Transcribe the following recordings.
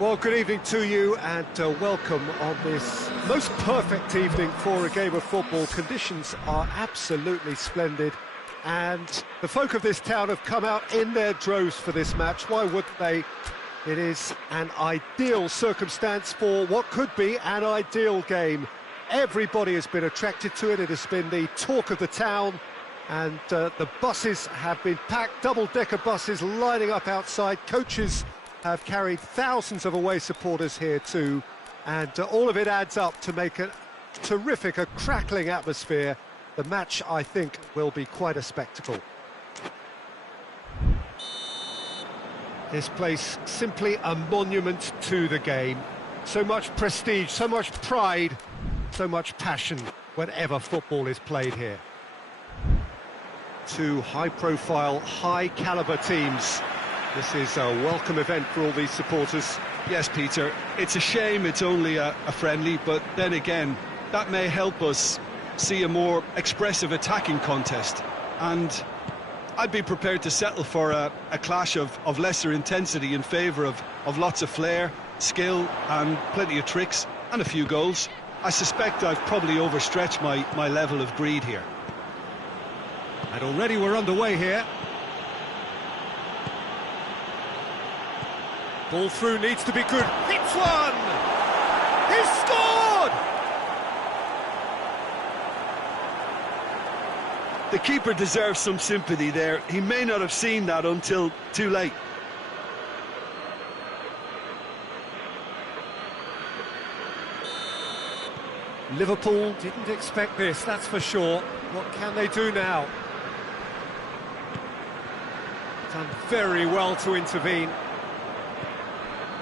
Well, good evening to you and welcome on this most perfect evening for a game of football. Conditions are absolutely splendid and the folk of this town have come out in their droves for this match. Why wouldn't they? It is an ideal circumstance for what could be an ideal game. Everybody has been attracted to it. It has been the talk of the town and the buses have been packed, double-decker buses lining up outside. Coaches have carried thousands of away supporters here too, and all of it adds up to make a terrific, a crackling atmosphere. The match, I think, will be quite a spectacle. This place, simply a monument to the game. So much prestige, so much pride, so much passion whenever football is played here. Two high-profile, high-caliber teams. This is a welcome event for all these supporters. Yes, Peter, it's a shame it's only a friendly, but then again, that may help us see a more expressive attacking contest. And I'd be prepared to settle for a clash of lesser intensity in favour of lots of flair, skill and plenty of tricks and a few goals. I suspect I've probably overstretched my level of greed here. And already we're underway here. Ball through needs to be good. Hits one! He's scored! The keeper deserves some sympathy there. He may not have seen that until too late. Liverpool didn't expect this, that's for sure. What can they do now? Done very well to intervene.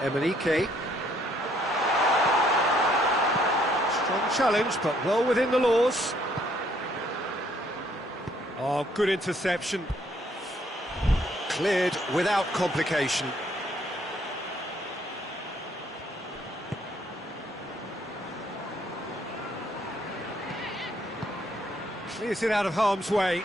Emenike. Strong challenge, but well within the laws. Oh, good interception. Cleared without complication. Clears it out of harm's way.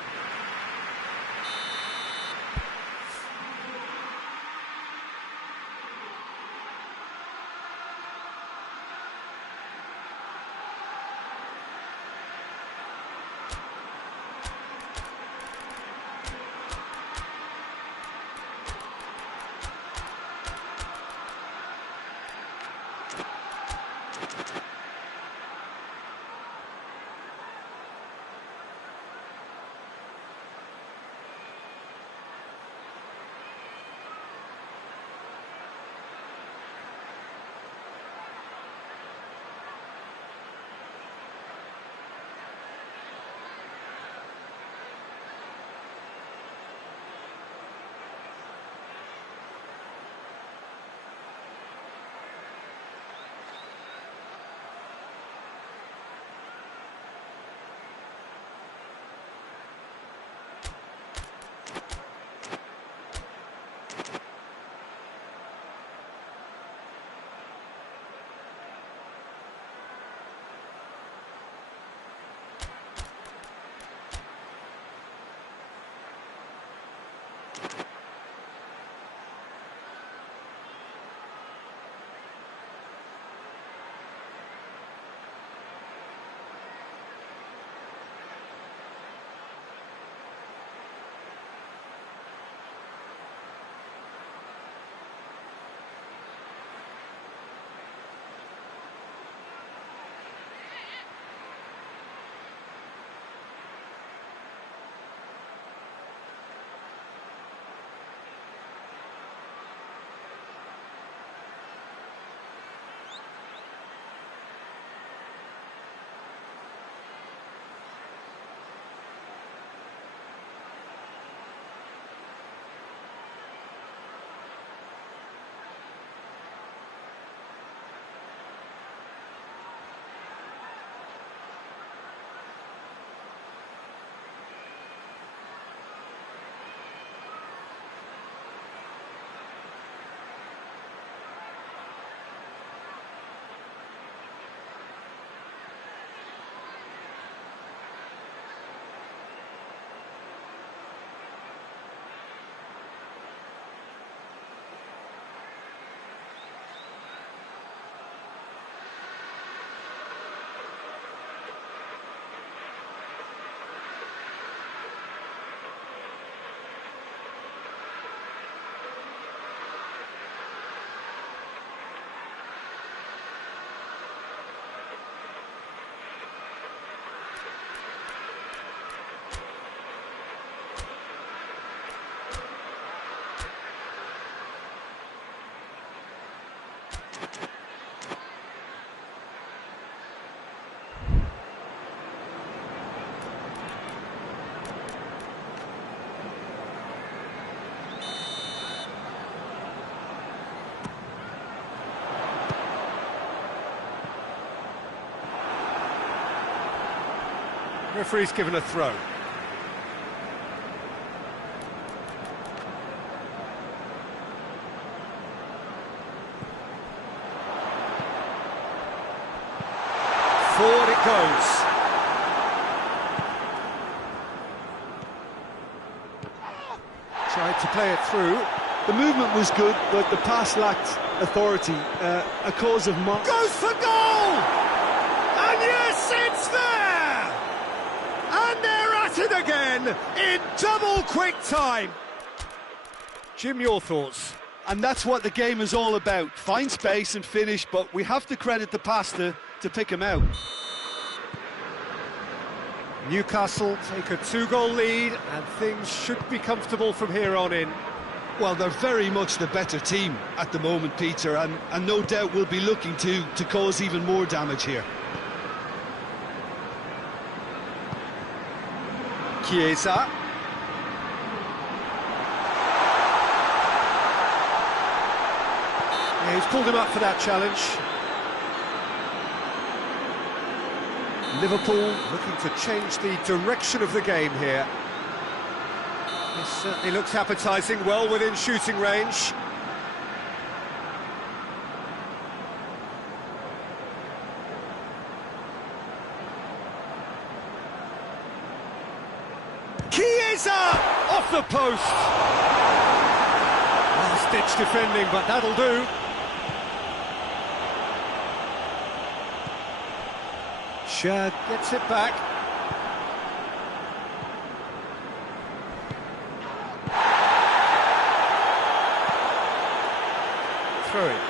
Referee's given a throw. Forward it goes. Tried to play it through. The movement was good, but the pass lacked authority. A cause of goes for goal! And yes, it's there! And they're at it again in double quick time. Jim, your thoughts? And that's what the game is all about. Find space and finish, but we have to credit the pass to pick him out. Newcastle take a 2-goal lead, and things should be comfortable from here on in. Well, they're very much the better team at the moment, Peter, and no doubt will be looking to cause even more damage here. Chiesa. Yeah, he's pulled him up for that challenge. Liverpool looking to change the direction of the game here. This certainly looks appetising, well within shooting range. Chiesa! Off the post! Last-ditch defending, but that'll do. GAG gets it back. Throw it.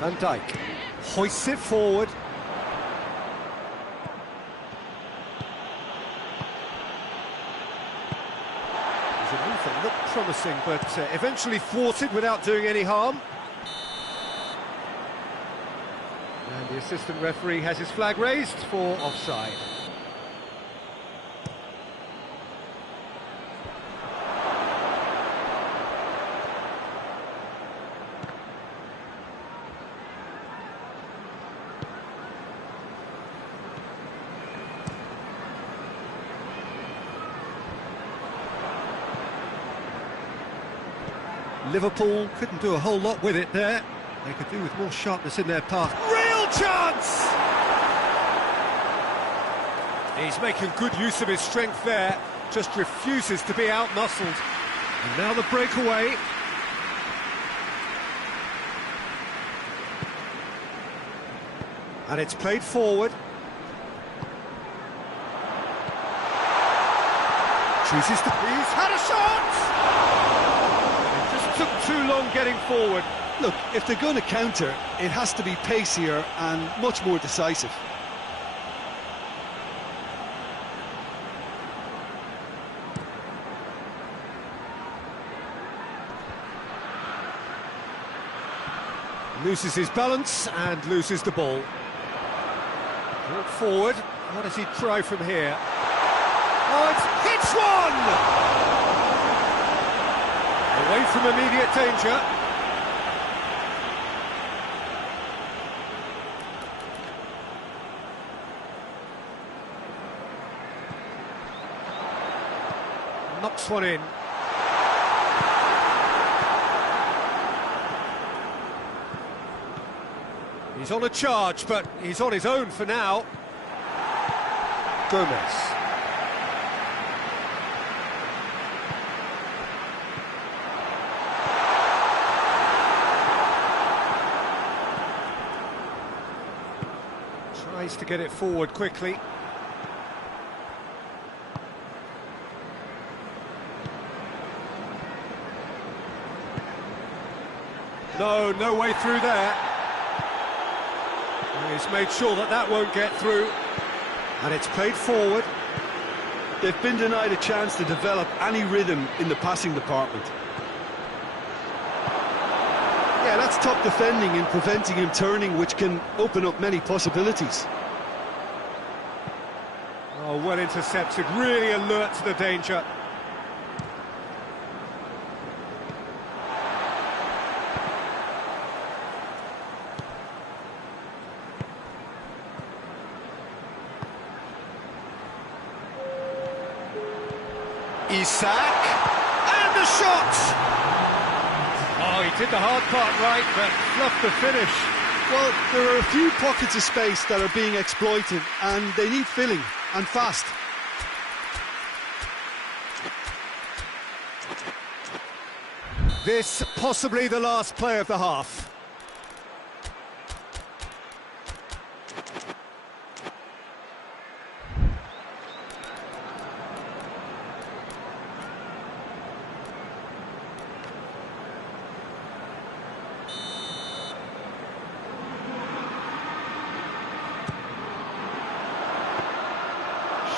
Van Dijk hoists it forward. That looked promising, but eventually thwarted without doing any harm. And the assistant referee has his flag raised for offside. Liverpool couldn't do a whole lot with it there. They could do with more sharpness in their path. Real chance! He's making good use of his strength there, just refuses to be out-muscled. And now the breakaway. And it's played forward. Chooses to... He's had a shot! Took too long getting forward. Look, if they're going to counter, it has to be pacier and much more decisive. Loses his balance and loses the ball. Brought forward. What does he try from here? Oh, it's hits one! Away from immediate danger. Knocks one in. He's on a charge, but he's on his own for now. Gomez. Tries to get it forward quickly. No way through there. And he's made sure that that won't get through. And it's played forward. They've been denied a chance to develop any rhythm in the passing department. Yeah, that's top defending and preventing him turning, which can open up many possibilities. Oh, well intercepted, really alert to the danger. Isak, and the shot! Oh, he did the hard part right, but fluffed the finish. Well, there are a few pockets of space that are being exploited, and they need filling, and fast. This possibly the last play of the half.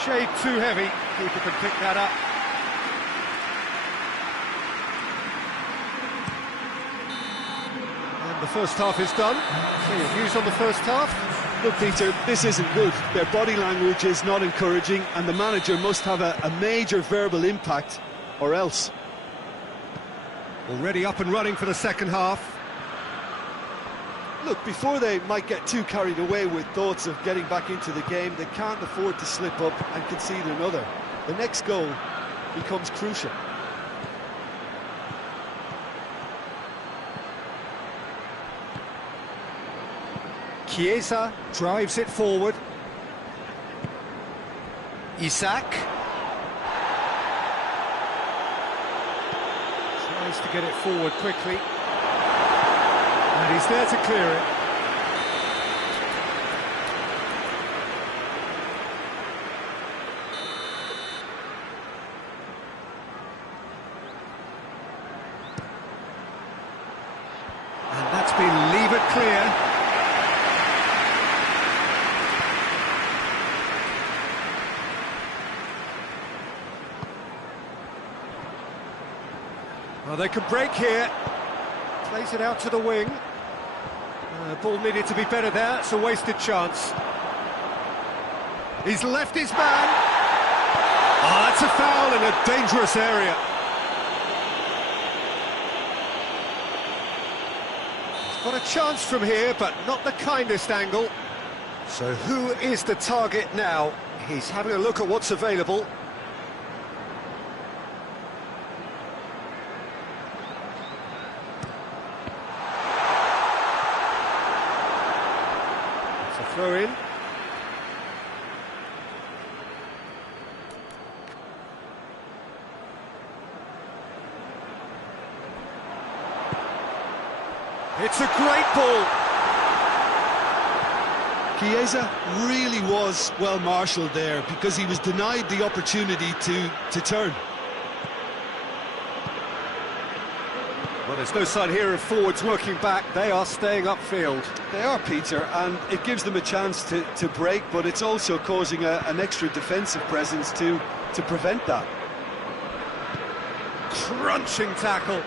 Shade too heavy, keeper can pick that up. And the first half is done. So your views on the first half? Look, Peter, this isn't good. Their body language is not encouraging, and the manager must have a major verbal impact, or else. Already up and running for the second half. Look, before they might get too carried away with thoughts of getting back into the game, they can't afford to slip up and concede another. The next goal becomes crucial. Chiesa drives it forward. Isak. Tries to get it forward quickly. And he's there to clear it. And that's been levered clear. Well, they could break here. Plays it out to the wing. Ball needed to be better there. It's a wasted chance. He's left his man. Oh, that's a foul in a dangerous area. He's got a chance from here, but not the kindest angle. So who is the target now? He's having a look at what's available. Throw in. It's a great ball. Chiesa really was well marshalled there because he was denied the opportunity to turn. Well, there's no sign here of forwards working back. They are staying upfield. They are, Peter, and it gives them a chance to break, but it's also causing an extra defensive presence to prevent that. Crunching tackle.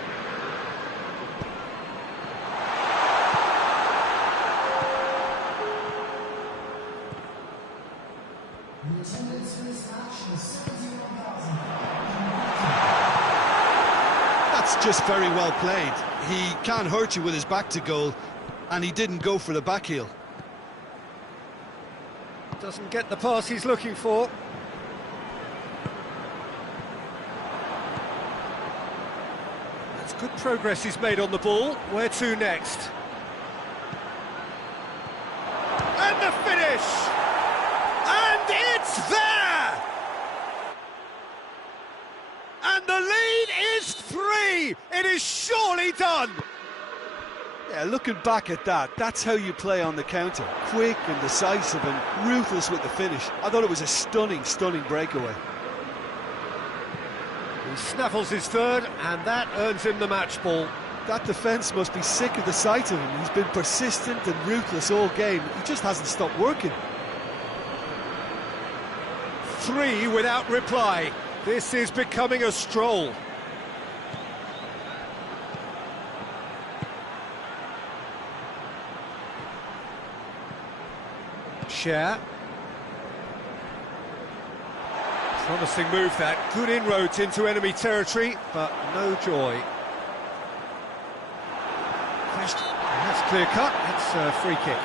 That's just very well played. He can't hurt you with his back to goal, and he didn't go for the back heel. Doesn't get the pass he's looking for. That's good progress he's made on the ball. Where to next? And the finish! And it's there! And the lead is 3! It is surely done! Yeah, looking back at that, that's how you play on the counter. Quick and decisive and ruthless with the finish. I thought it was a stunning, stunning breakaway. He snaffles his third, and that earns him the match ball. That defence must be sick of the sight of him. He's been persistent and ruthless all game. He just hasn't stopped working. 3 without reply. This is becoming a stroll. Share. Promising move that. Good inroads into enemy territory, but no joy. That's clear cut. It's a free kick.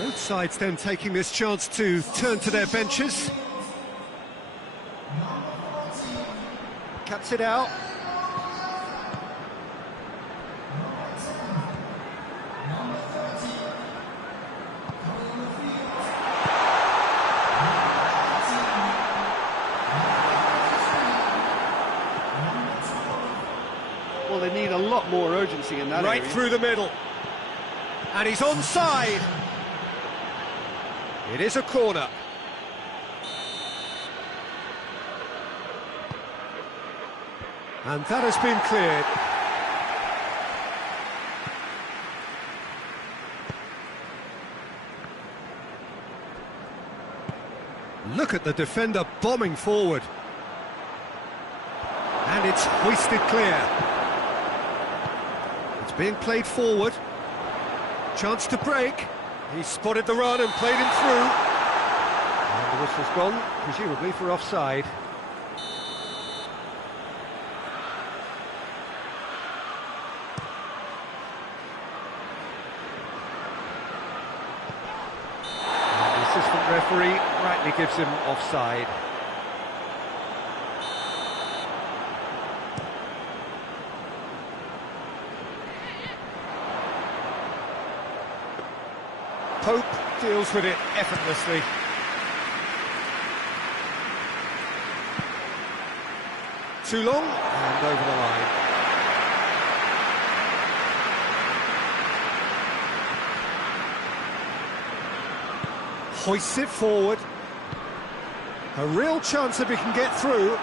Both sides then taking this chance to turn to their benches. Cuts it out. Well, they need a lot more urgency in that Right area. through the middle. And he's onside. It is a corner. And that has been cleared. Look at the defender bombing forward. And it's hoisted clear. It's being played forward. Chance to break. He spotted the run and played him through. And the whistle's gone, presumably for offside. And the assistant referee rightly gives him offside. Pope deals with it effortlessly. Too long, and over the line. Hoists it forward. A real chance if he can get through.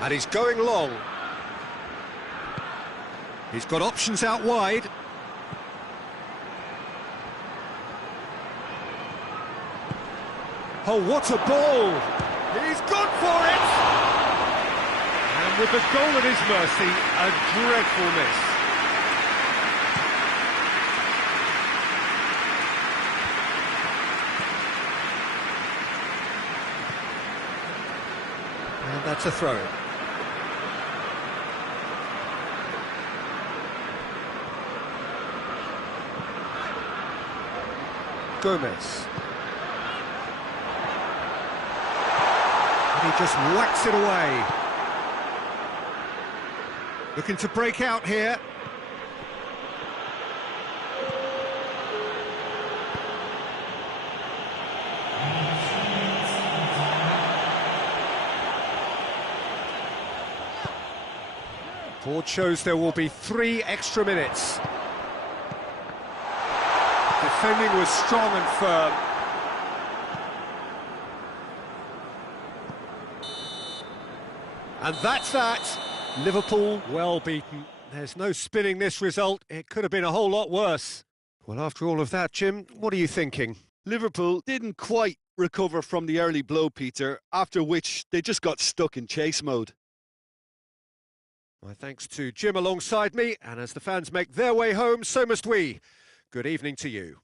And he's going long. He's got options out wide. Oh, what a ball! He's gone for it! And with the goal at his mercy, a dreadful miss. And that's a throw. Gomez. He just whacks it away. Looking to break out here. Board shows there will be 3 extra minutes. Defending was strong and firm. And that's that. Liverpool well beaten. There's no spinning this result. It could have been a whole lot worse. Well, after all of that, Jim, what are you thinking? Liverpool didn't quite recover from the early blow, Peter, after which they just got stuck in chase mode. My thanks to Jim alongside me, and as the fans make their way home, so must we. Good evening to you.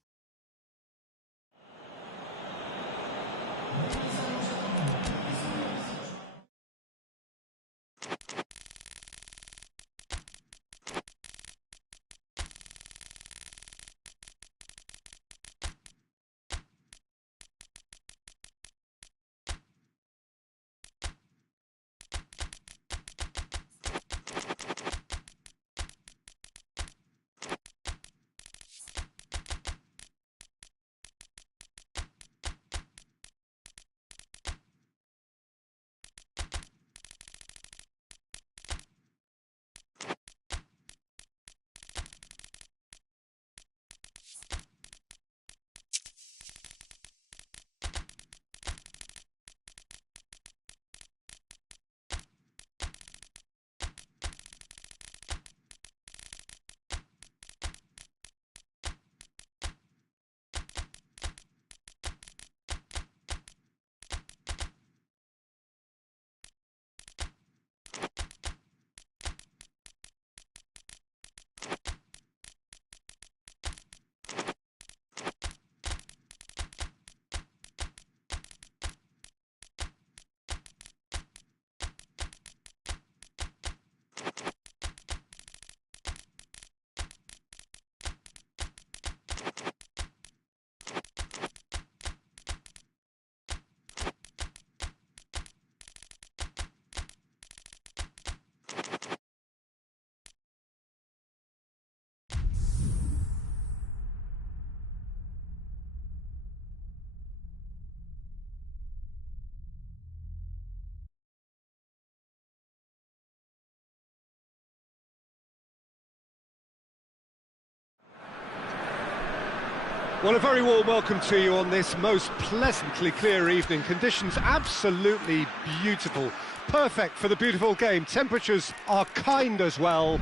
Well, a very warm welcome to you on this most pleasantly clear evening. Conditions absolutely beautiful. Perfect for the beautiful game. Temperatures are kind as well.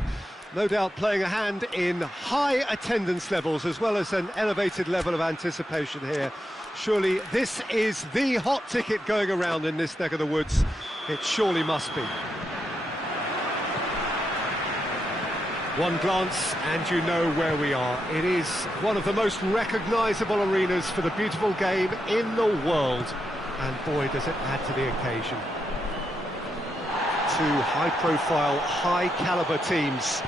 No doubt playing a hand in high attendance levels as well as an elevated level of anticipation here. Surely this is the hot ticket going around in this neck of the woods. It surely must be. One glance and you know where we are. It is one of the most recognisable arenas for the beautiful game in the world. And boy, does it add to the occasion. Two high-profile, high-caliber teams.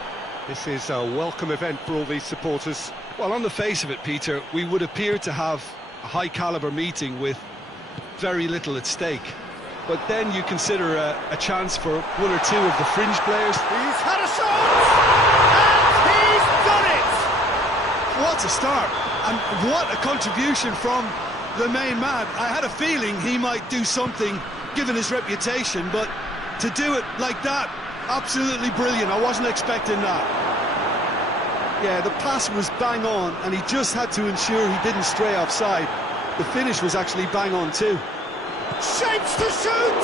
This is a welcome event for all these supporters. Well, on the face of it, Peter, we would appear to have a high-caliber meeting with very little at stake. But then you consider a chance for one or two of the fringe players. He's had a shot! And he's done it! What a start! And what a contribution from the main man. I had a feeling he might do something, given his reputation, but to do it like that, absolutely brilliant. I wasn't expecting that. Yeah, the pass was bang on, and he just had to ensure he didn't stray offside. The finish was actually bang on too. Shapes to shoot!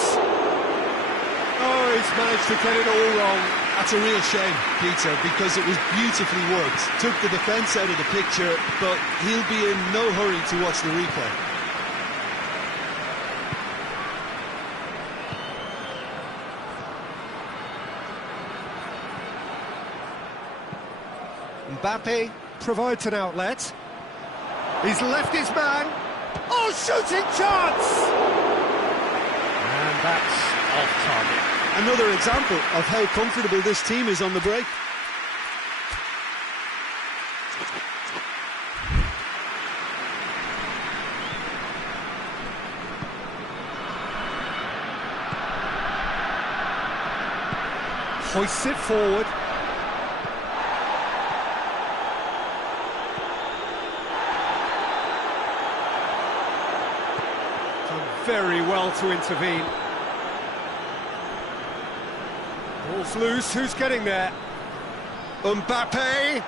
Oh, he's managed to get it all wrong. That's a real shame, Peter, because it was beautifully worked. Took the defence out of the picture, but he'll be in no hurry to watch the replay. Mbappe provides an outlet. He's left his man. Oh, shooting chance! And that's off target. Another example of how comfortable this team is on the break. Hoists it forward. Very well to intervene. Ball's loose, who's getting there? Mbappe!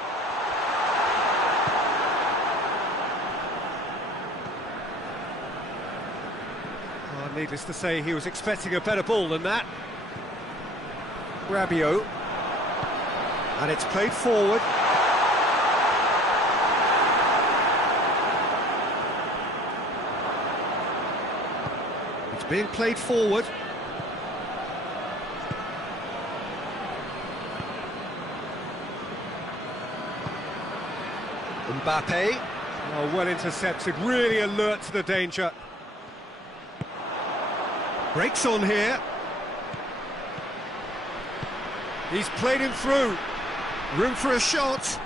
Oh, needless to say, he was expecting a better ball than that. Rabiot. And it's played forward. Being played forward. Mbappe. Oh, well intercepted, really alert to the danger. Breaks on here. He's played him through. Room for a shot.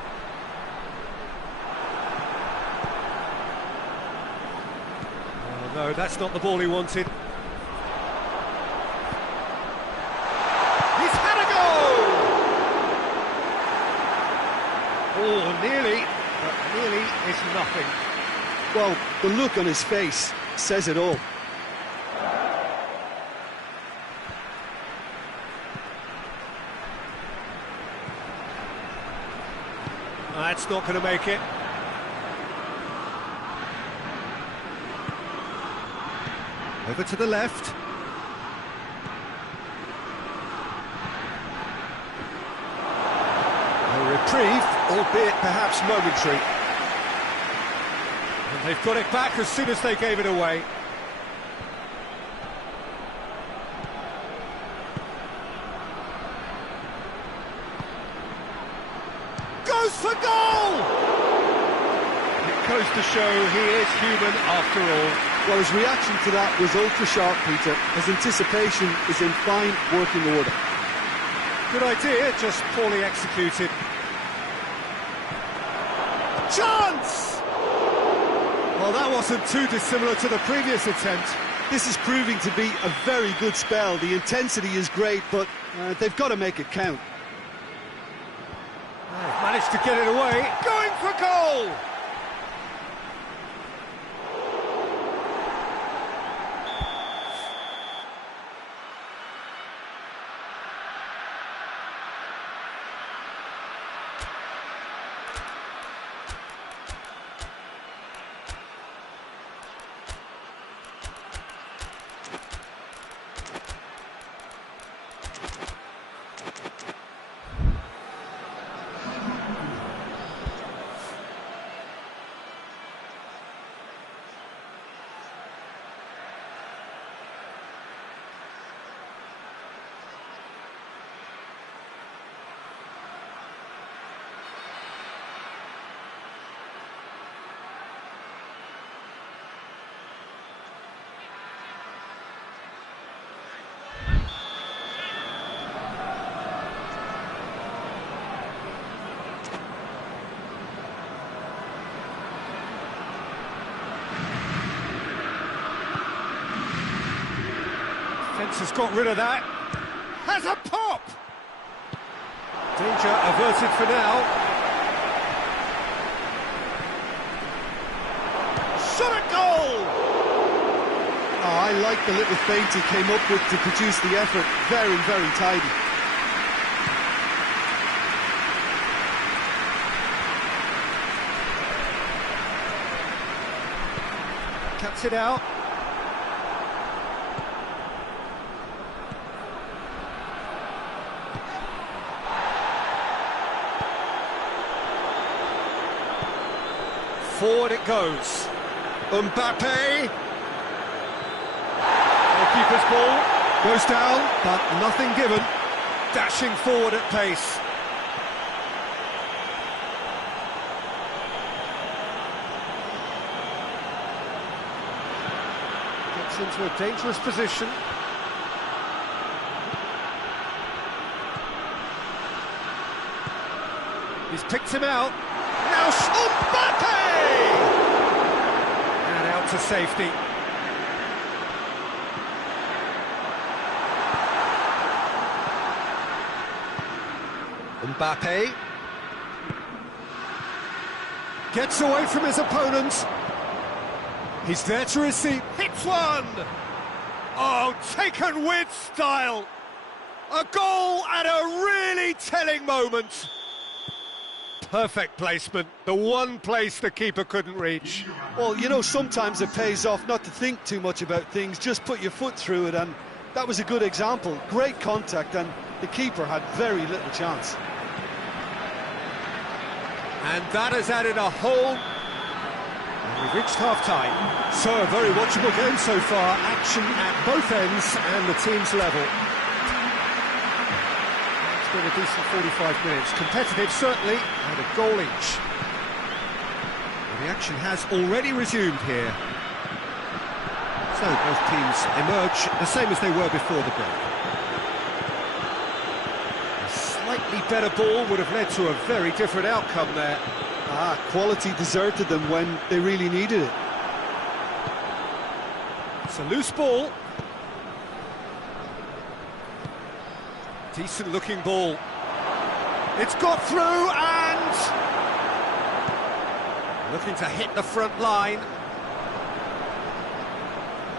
Oh no, that's not the ball he wanted. Oh, nearly, but nearly is nothing. Well, the look on his face says it all. That's not going to make it. Over to the left. Reprieve, albeit perhaps momentary. And they've got it back as soon as they gave it away. Goes for goal! It goes to show he is human after all. Well, his reaction to that was ultra-sharp, Peter. His anticipation is in fine working order. Good idea, just poorly executed. Chance! Well, that wasn't too dissimilar to the previous attempt. This is proving to be a very good spell. The intensity is great, but they've got to make it count. They've managed to get it away. Going for goal! Defence has got rid of that. Has a pop! Danger averted for now. Shot at goal! Oh, I like the little feint he came up with to produce the effort. Very, very tidy. Cuts it out. Forward it goes. Mbappe. Goalkeeper's ball goes down, but nothing given. Dashing forward at pace. Gets into a dangerous position. He's picked him out. Now Mbappe! And out to safety. Mbappe gets away from his opponent. He's there to receive. Hits one! Oh, taken with style. A goal at a really telling moment. Perfect placement, the one place the keeper couldn't reach. Well, you know, sometimes it pays off not to think too much about things, just put your foot through it, and that was a good example. Great contact, and the keeper had very little chance. And that has added a whole... And we've reached half-time. So, a very watchable game so far. Action at both ends and the team's level. It's been a decent 45 minutes. Competitive, certainly, and a goal each. Well, the action has already resumed here. So, both teams emerge the same as they were before the break. Slightly better ball would have led to a very different outcome there. Quality deserted them when they really needed it. It's a loose ball. Decent looking ball. It's got through and... looking to hit the front line.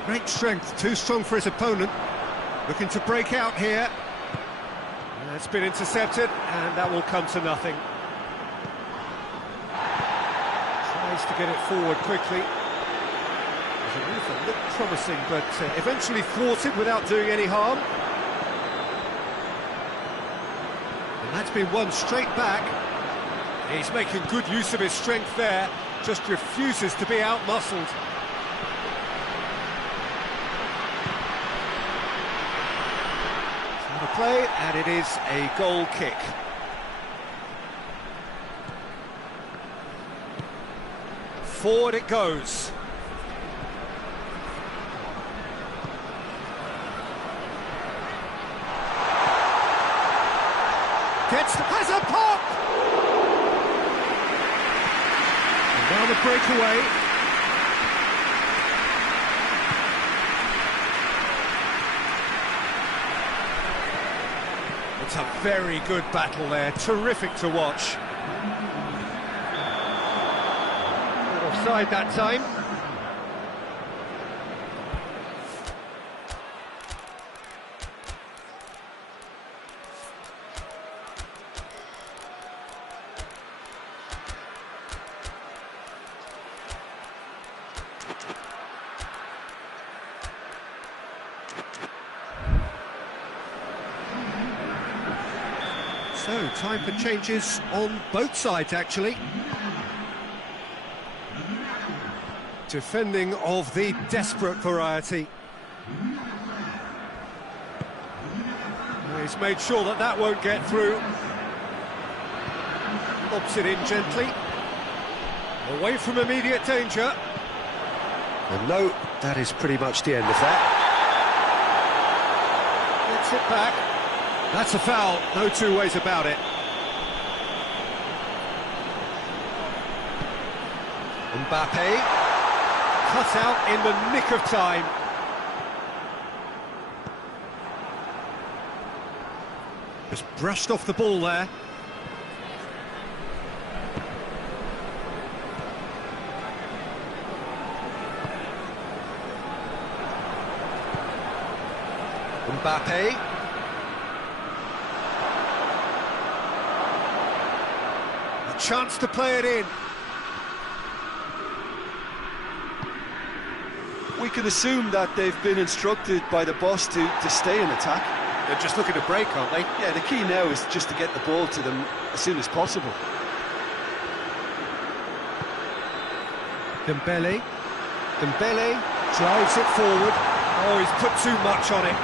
Great strength, too strong for his opponent. Looking to break out here. It's been intercepted, and that will come to nothing. Tries to get it forward quickly. It looked promising, but eventually thwarted without doing any harm. And that's been won straight back. He's making good use of his strength there, just refuses to be out-muscled. Play, and it is a goal kick. Forward it goes. Has a pop! And now the breakaway. It's a very good battle there, terrific to watch. Not offside that time. So, time for changes on both sides, actually. Defending of the desperate variety. He's made sure that that won't get through. Lobs it in gently. Away from immediate danger. And no, that is pretty much the end of that. Gets it back. That's a foul, no two ways about it. Mbappe, cut out in the nick of time. Just brushed off the ball there. Mbappe. A chance to play it in. We can assume that they've been instructed by the boss to stay in attack. They're just looking to break, aren't they? Yeah, the key now is just to get the ball to them as soon as possible. Dembele drives it forward. Oh, he's put too much on it.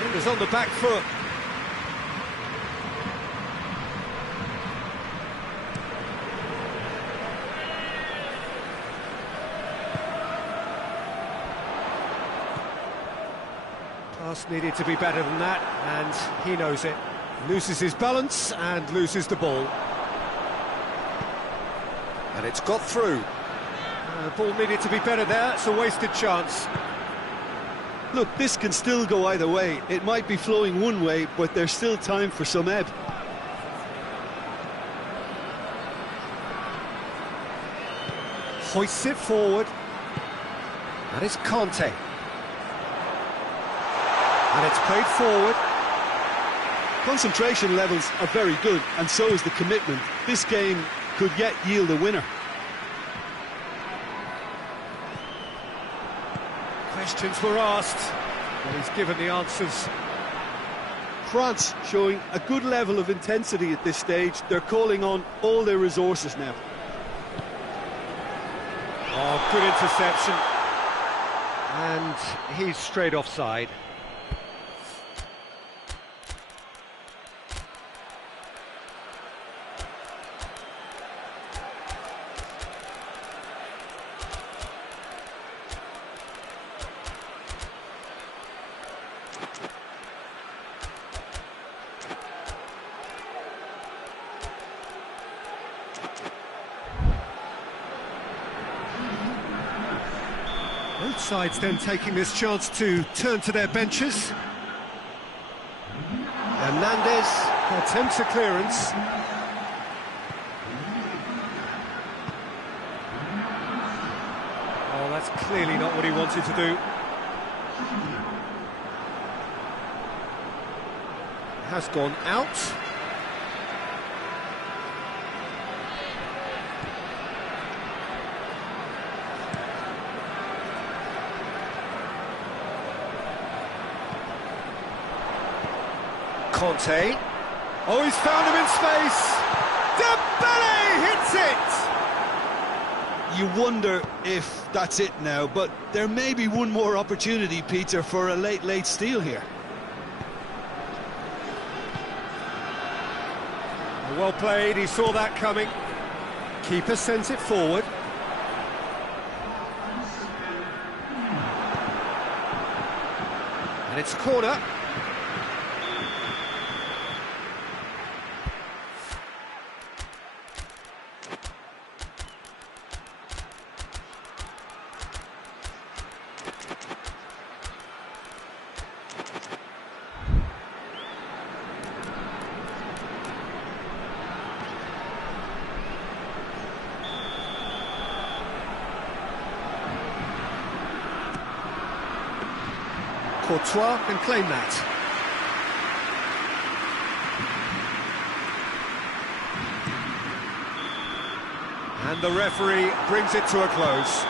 Fingers on the back foot. Pass needed to be better than that, and he knows it. Loses his balance and loses the ball. And it's got through. The ball needed to be better there, it's a wasted chance. Look, this can still go either way. It might be flowing one way, but there's still time for some ebb. Hoists it forward. That is Conte. And it's played forward. Concentration levels are very good, and so is the commitment. This game could yet yield a winner. Questions were asked, but he's given the answers. France showing a good level of intensity at this stage. They're calling on all their resources now. Oh, good interception. And he's straight offside. Both sides then taking this chance to turn to their benches. Hernandez attempts a clearance. Oh, that's clearly not what he wanted to do. Has gone out. Conte. Oh, he's found him in space. Dembele hits it! You wonder if that's it now, but there may be one more opportunity, Peter, for a late steal here. Well played, he saw that coming. Keeper sends it forward. And it's a corner. Courtois can claim that. And the referee brings it to a close.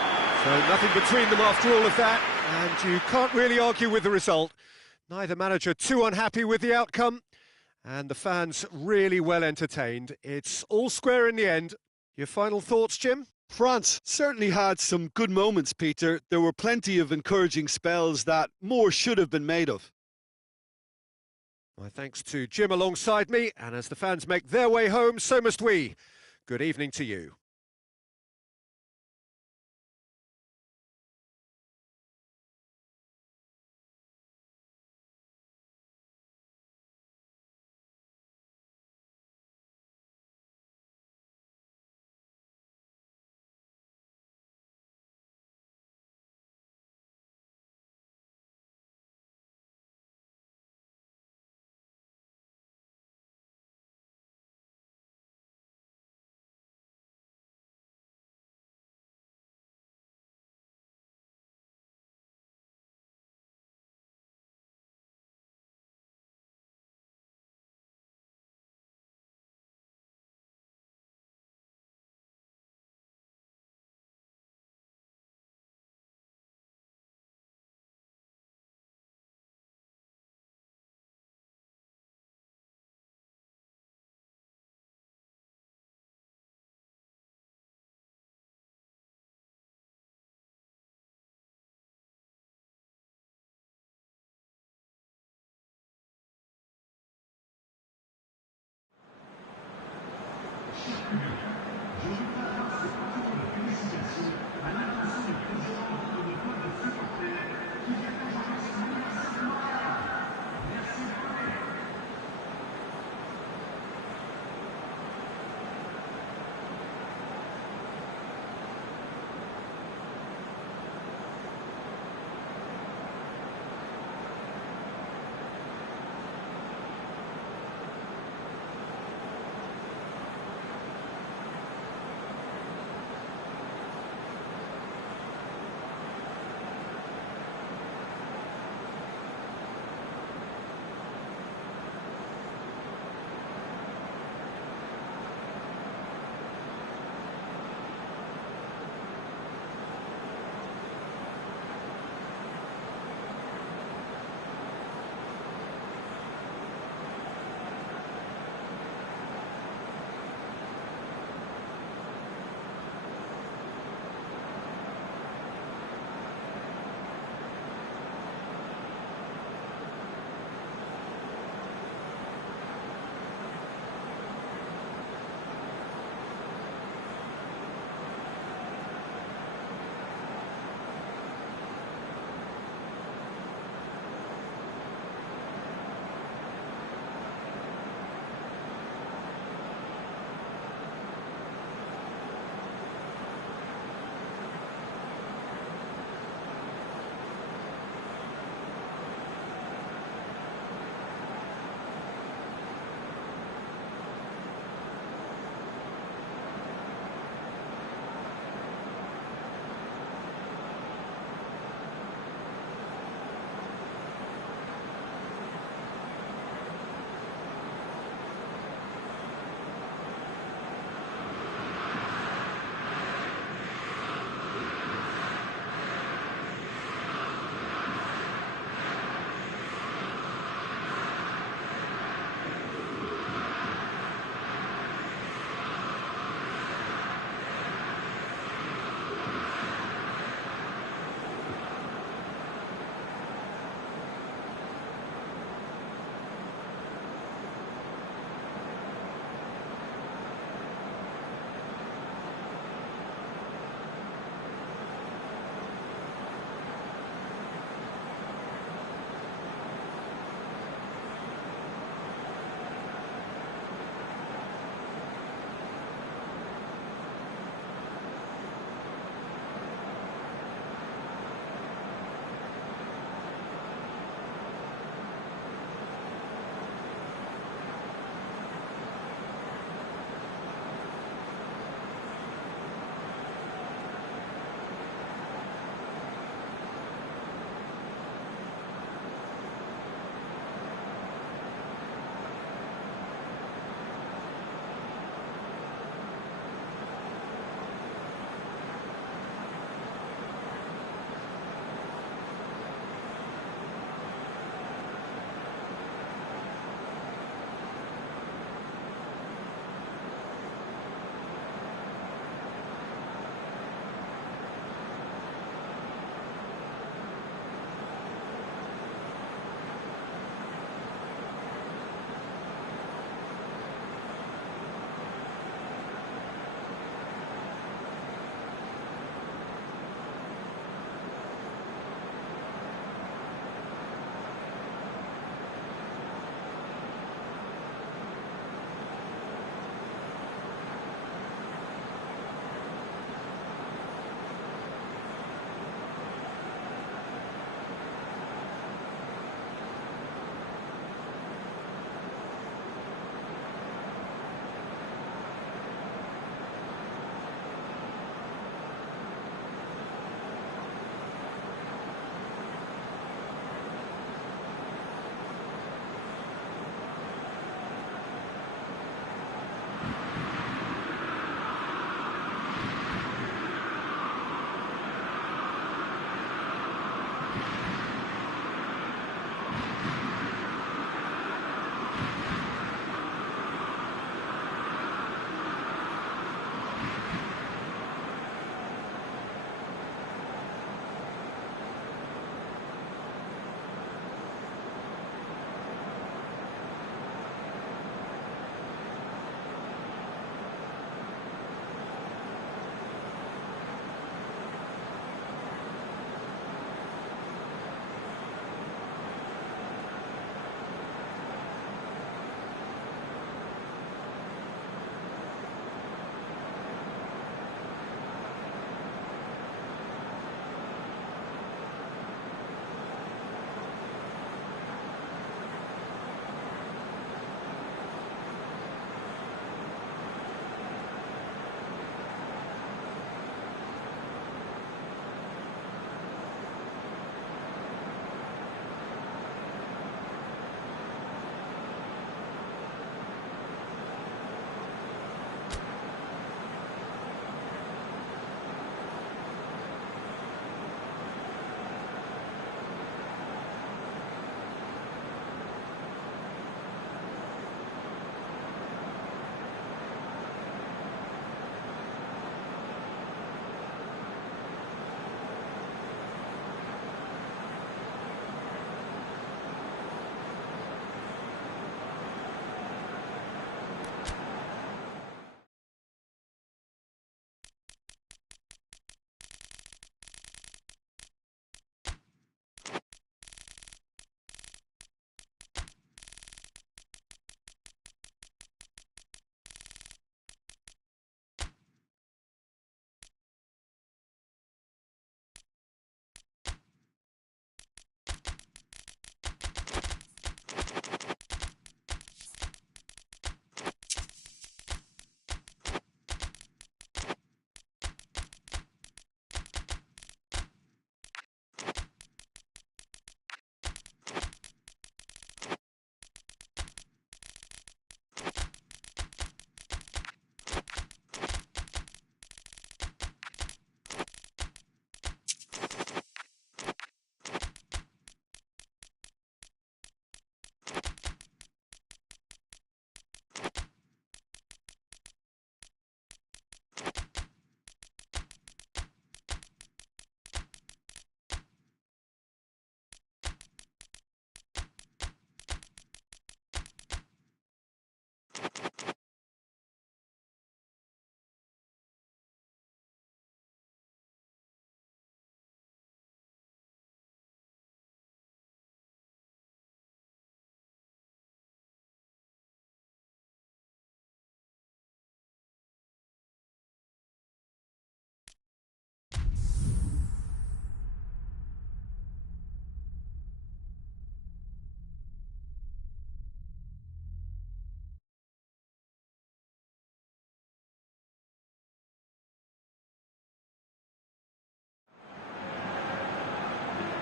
So nothing between them after all of that, and you can't really argue with the result. Neither manager too unhappy with the outcome, and the fans really well entertained. It's all square in the end. Your final thoughts, Jim? France certainly had some good moments, Peter. There were plenty of encouraging spells that more should have been made of. My thanks to Jim alongside me, and as the fans make their way home, so must we. Good evening to you.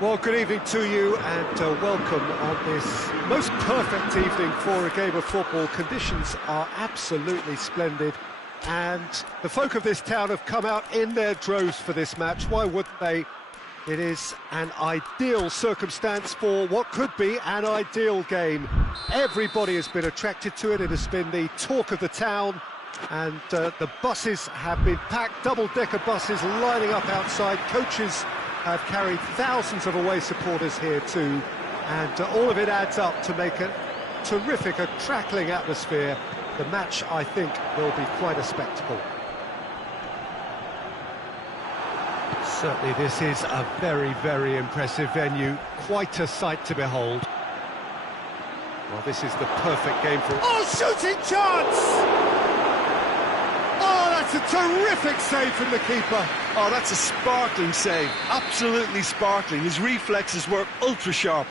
Well, good evening to you and welcome on this most perfect evening for a game of football. Conditions are absolutely splendid and the folk of this town have come out in their droves for this match. Why wouldn't they? It is an ideal circumstance for what could be an ideal game. Everybody has been attracted to it. It has been the talk of the town and the buses have been packed, double-decker buses lining up outside. Coaches have carried thousands of away supporters here too, and all of it adds up to make a terrific, a crackling atmosphere. The match, I think, will be quite a spectacle. Certainly this is a very, very impressive venue, quite a sight to behold. Well, this is the perfect game for... Oh, shooting chance! Oh, that's a terrific save from the keeper. Oh, that's a sparkling save, absolutely sparkling. His reflexes were ultra-sharp.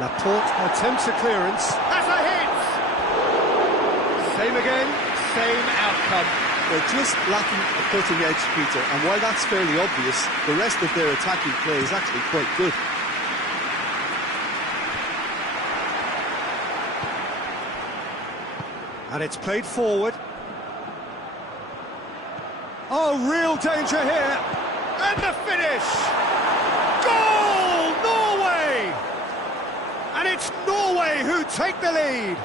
Laporte attempts a clearance. Has a hit! Same again, same outcome. They're just lacking a cutting edge, Peter, and while that's fairly obvious, the rest of their attacking play is actually quite good. And it's played forward. Oh, real danger here. And the finish! Goal! Norway! And it's Norway who take the lead.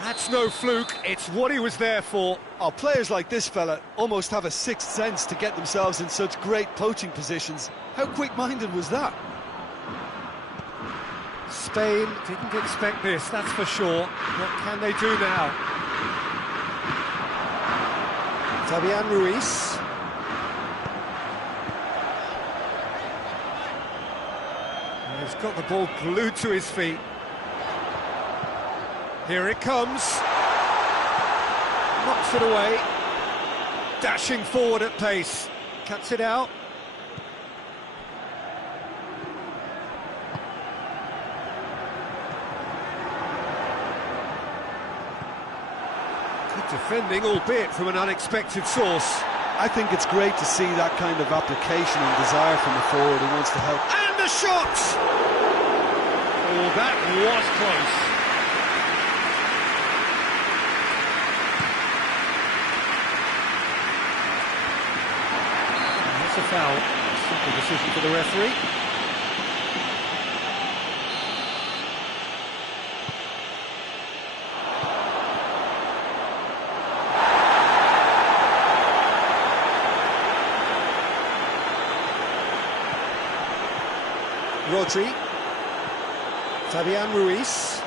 That's no fluke, it's what he was there for. Oh, players like this fella almost have a sixth sense to get themselves in such great poaching positions. How quick-minded was that? Spain didn't expect this, that's for sure. What can they do now? Fabian Ruiz. And he's got the ball glued to his feet. Here it comes. Knocks it away. Dashing forward at pace. Cuts it out. Good defending, albeit from an unexpected source. I think it's great to see that kind of application and desire from the forward who wants to help. And the shot! Oh, that was close. That's a foul. Simple decision for the referee. Rodri, Fabian Ruiz.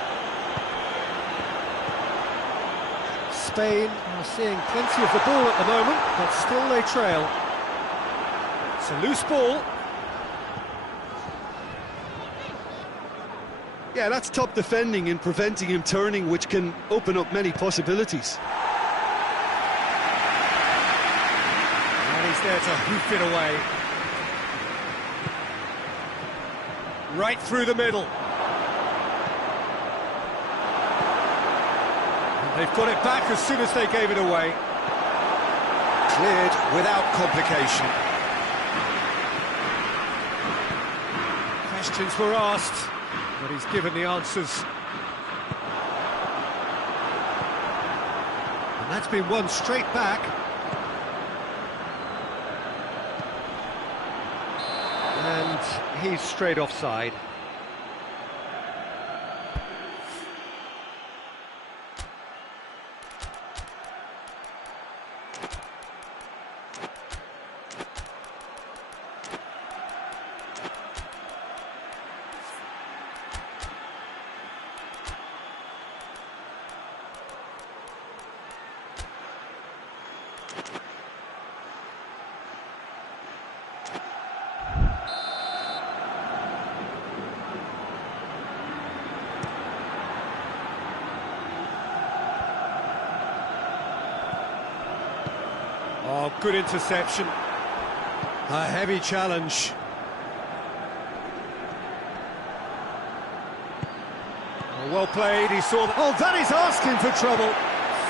Spain are seeing plenty of the ball at the moment, but still they trail. It's a loose ball. Yeah, that's top defending and preventing him turning, which can open up many possibilities. And he's there to hoof it away. Right through the middle. And they've got it back as soon as they gave it away. Cleared without complication. Questions were asked, but he's given the answers. And that's been won straight back. And he's straight offside. Oh, good interception. A heavy challenge. Oh, well played, he saw that. Oh, that is asking for trouble.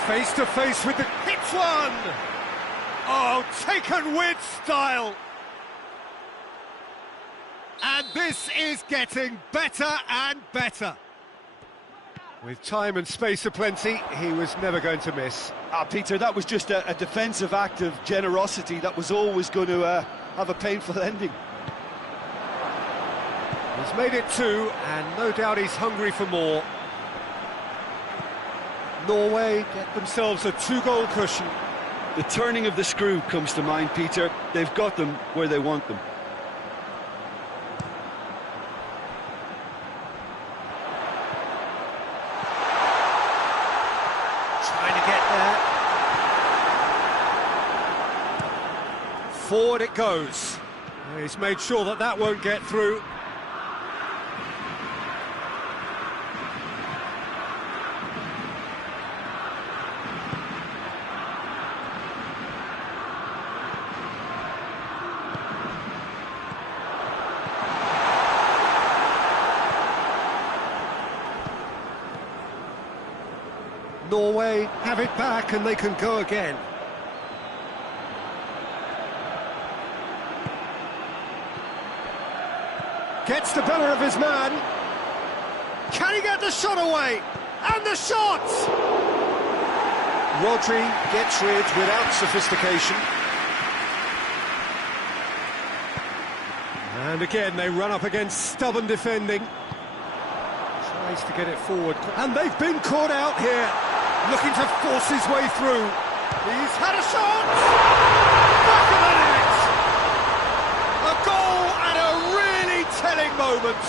Face to face with the... Hits one! Oh, taken with style. And this is getting better and better. With time and space aplenty, he was never going to miss. Peter, that was just a defensive act of generosity that was always going to have a painful ending. He's made it 2, and no doubt he's hungry for more. Norway get themselves a 2-goal cushion. The turning of the screw comes to mind, Peter. They've got them where they want them. Trying to get there. Forward it goes. He's made sure that that won't get through. Norway have it back and they can go again. Gets the better of his man. Can he get the shot away? And the shot! Rodri gets rid without sophistication. And again they run up against stubborn defending. Tries to get it forward. And they've been caught out here. Looking to force his way through. He's had a shot! Back of the net! A goal at a really telling moment.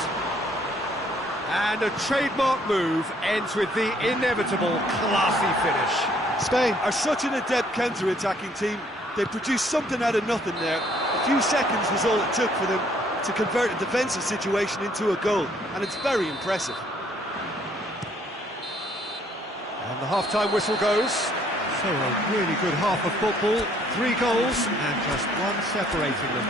And a trademark move ends with the inevitable classy finish. Spain are such an adept counter-attacking team. They produced something out of nothing there. A few seconds was all it took for them to convert a defensive situation into a goal, and it's very impressive. And the half-time whistle goes. So a really good half of football. 3 goals and just 1 separating them.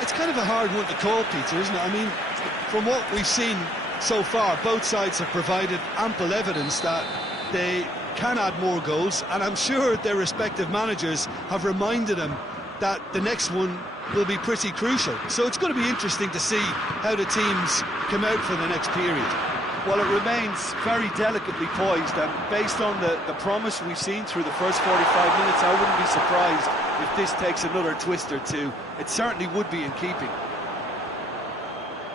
It's kind of a hard one to call, Peter, isn't it? I mean, from what we've seen so far, both sides have provided ample evidence that they can add more goals, and I'm sure their respective managers have reminded them that the next one will be pretty crucial. So it's going to be interesting to see how the teams come out for the next period. Well, it remains very delicately poised, and based on the promise we've seen through the first 45 minutes, I wouldn't be surprised if this takes another twist or two. It certainly would be in keeping.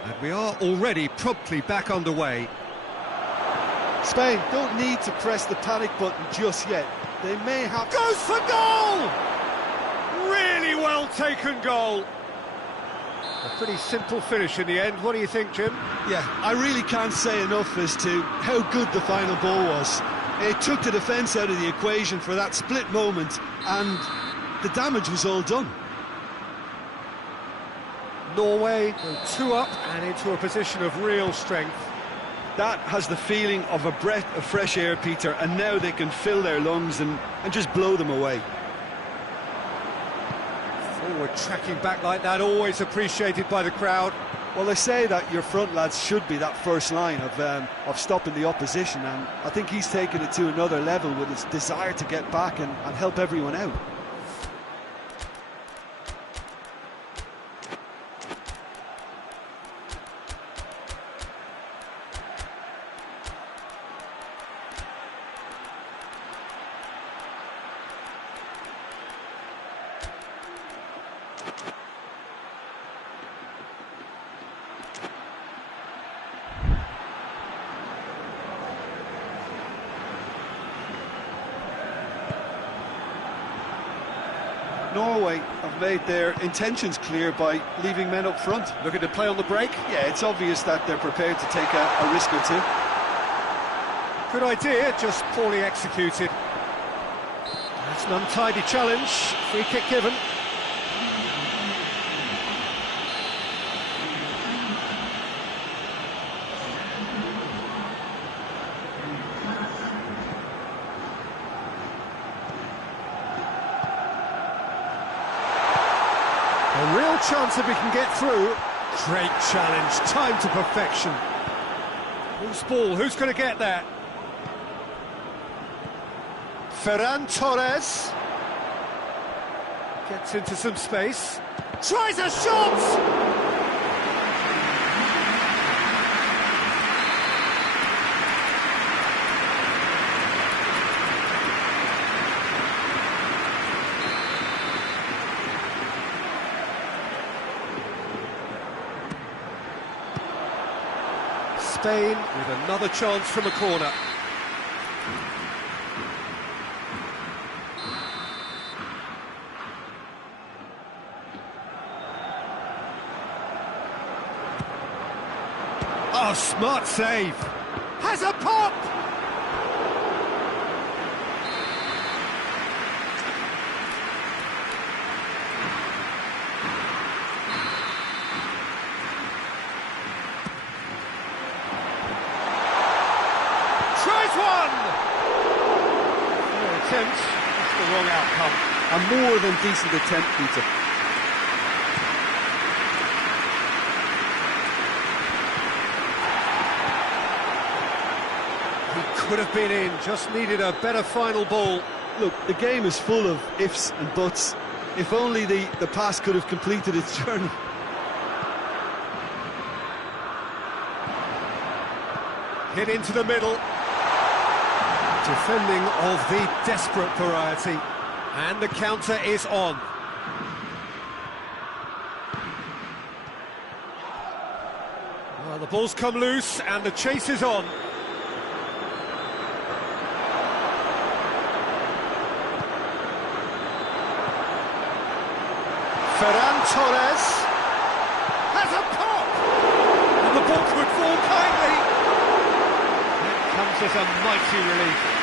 And we are already promptly back underway. Spain don't need to press the panic button just yet. They may have... Goes for goal! Really well taken goal. A pretty simple finish in the end. What do you think, Jim? Yeah, I really can't say enough as to how good the final ball was. It took the defence out of the equation for that split moment, and the damage was all done. Norway go 2 up and into a position of real strength. That has the feeling of a breath of fresh air, Peter, and now they can fill their lungs and just blow them away. Forward tracking back like that, always appreciated by the crowd. Well, they say that your front lads should be that first line of stopping the opposition, and I think he's taken it to another level with his desire to get back and help everyone out. Norway have made their intentions clear by leaving men up front. Looking to play on the break? Yeah, it's obvious that they're prepared to take a risk or two. Good idea, just poorly executed. That's an untidy challenge. Free kick given. A real chance if we can get through. Great challenge, time to perfection. Whose ball? Who's going to get that? Ferran Torres gets into some space. Tries a shot! Spain with another chance from a corner. Oh, smart save. Has a pop! Tries one! Attempt, that's the wrong outcome. A more than decent attempt, Peter. Could have been in, just needed a better final ball. Look, the game is full of ifs and buts. If only the pass could have completed its journey. Hit into the middle. Defending of the desperate variety. And the counter is on. Well, the ball's come loose and the chase is on. Ferran Torres has a pop! And the ball could fall kindly. That comes as a mighty relief.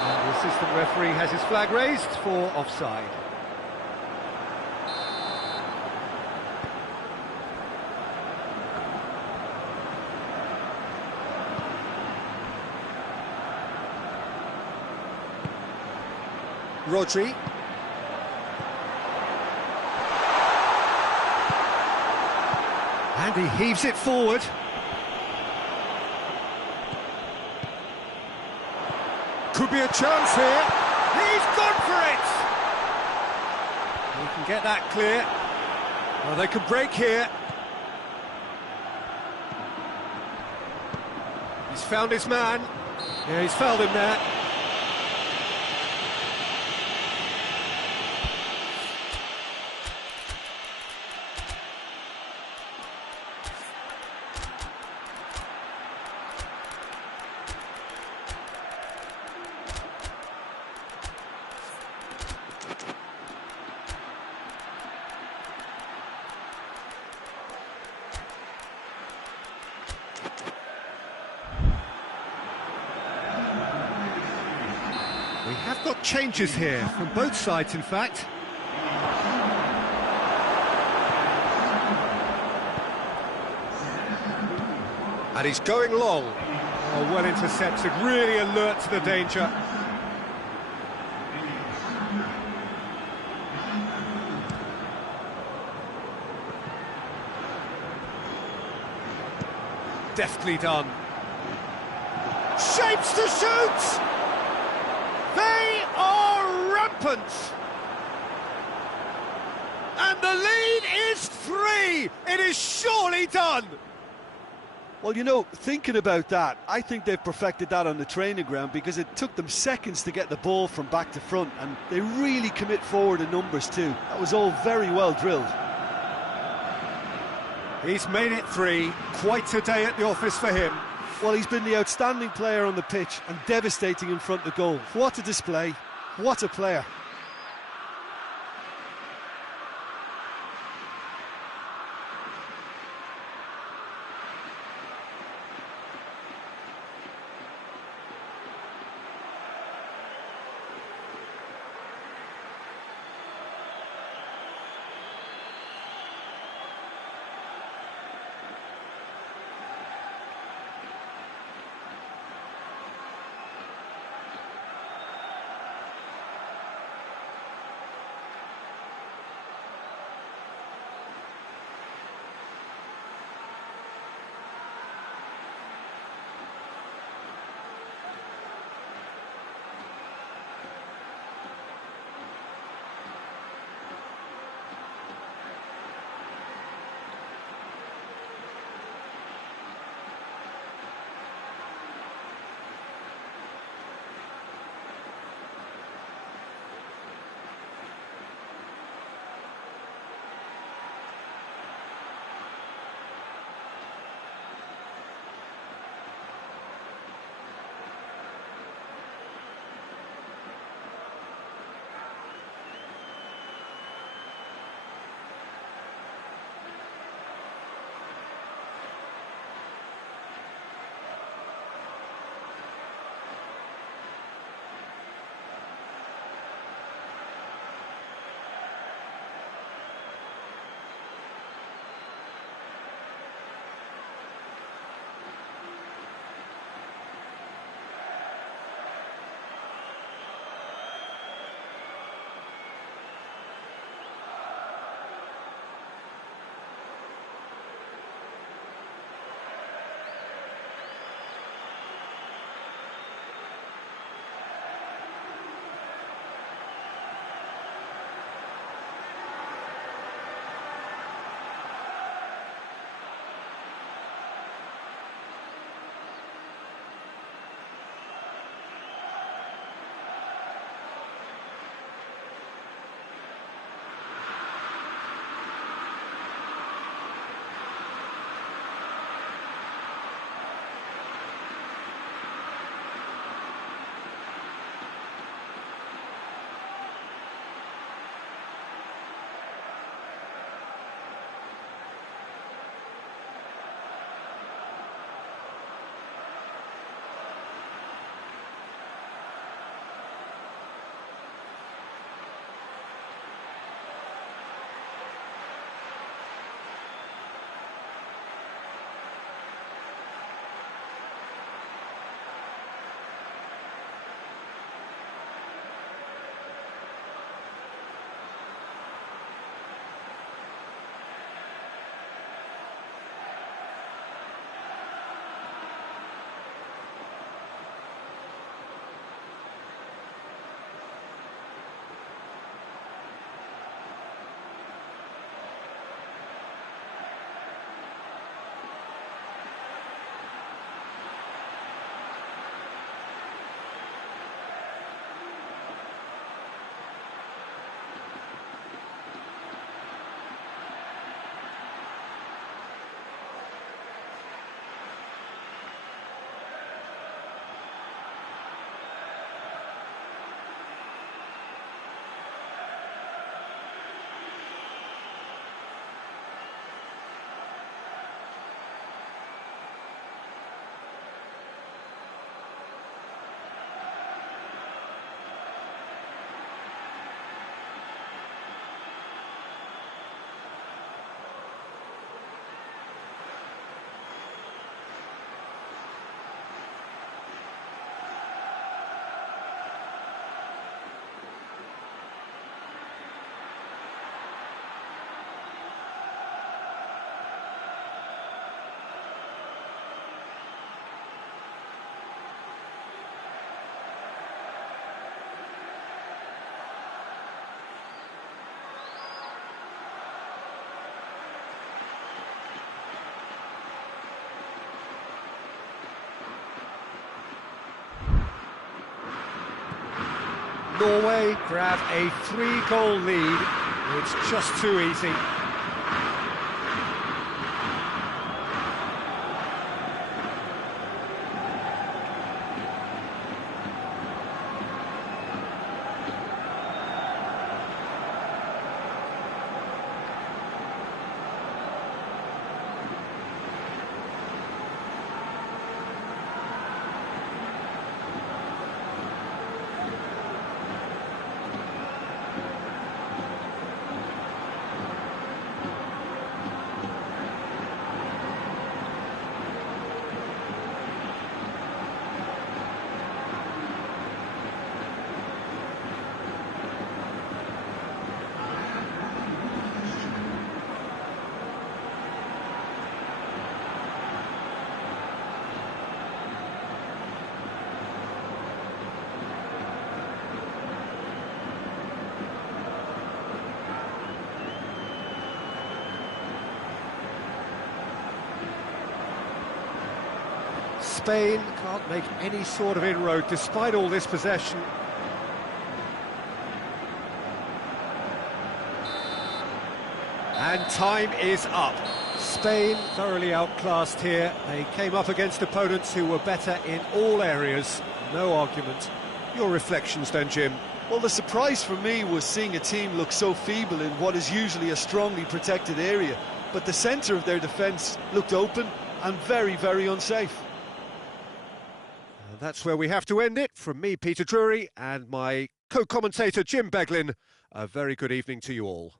The assistant referee has his flag raised for offside. Rodri. And he heaves it forward. Could be a chance here. He's gone for it! He can get that clear. Well, they can break here. He's found his man. Yeah, he's fouled him there. We have got changes here, from both sides in fact. And he's going long. Oh, well intercepted, really alert to the danger. Deftly done. Shapes to shoot! They are rampant! And the lead is 3! It is surely done! Well, you know, thinking about that, I think they've perfected that on the training ground because it took them seconds to get the ball from back to front, and they really commit forward in numbers too. That was all very well drilled. He's made it 3. Quite a day at the office for him. Well, he's been the outstanding player on the pitch and devastating in front of goal. What a display. What a player. Norway grab a 3-goal lead. It's just too easy. Spain can't make any sort of inroad despite all this possession. And time is up. Spain thoroughly outclassed here. They came up against opponents who were better in all areas. No argument. Your reflections then, Jim? Well, the surprise for me was seeing a team look so feeble in what is usually a strongly protected area. But the centre of their defence looked open and very, very unsafe. And that's where we have to end it. From me, Peter Drury, and my co-commentator, Jim Beglin, a very good evening to you all.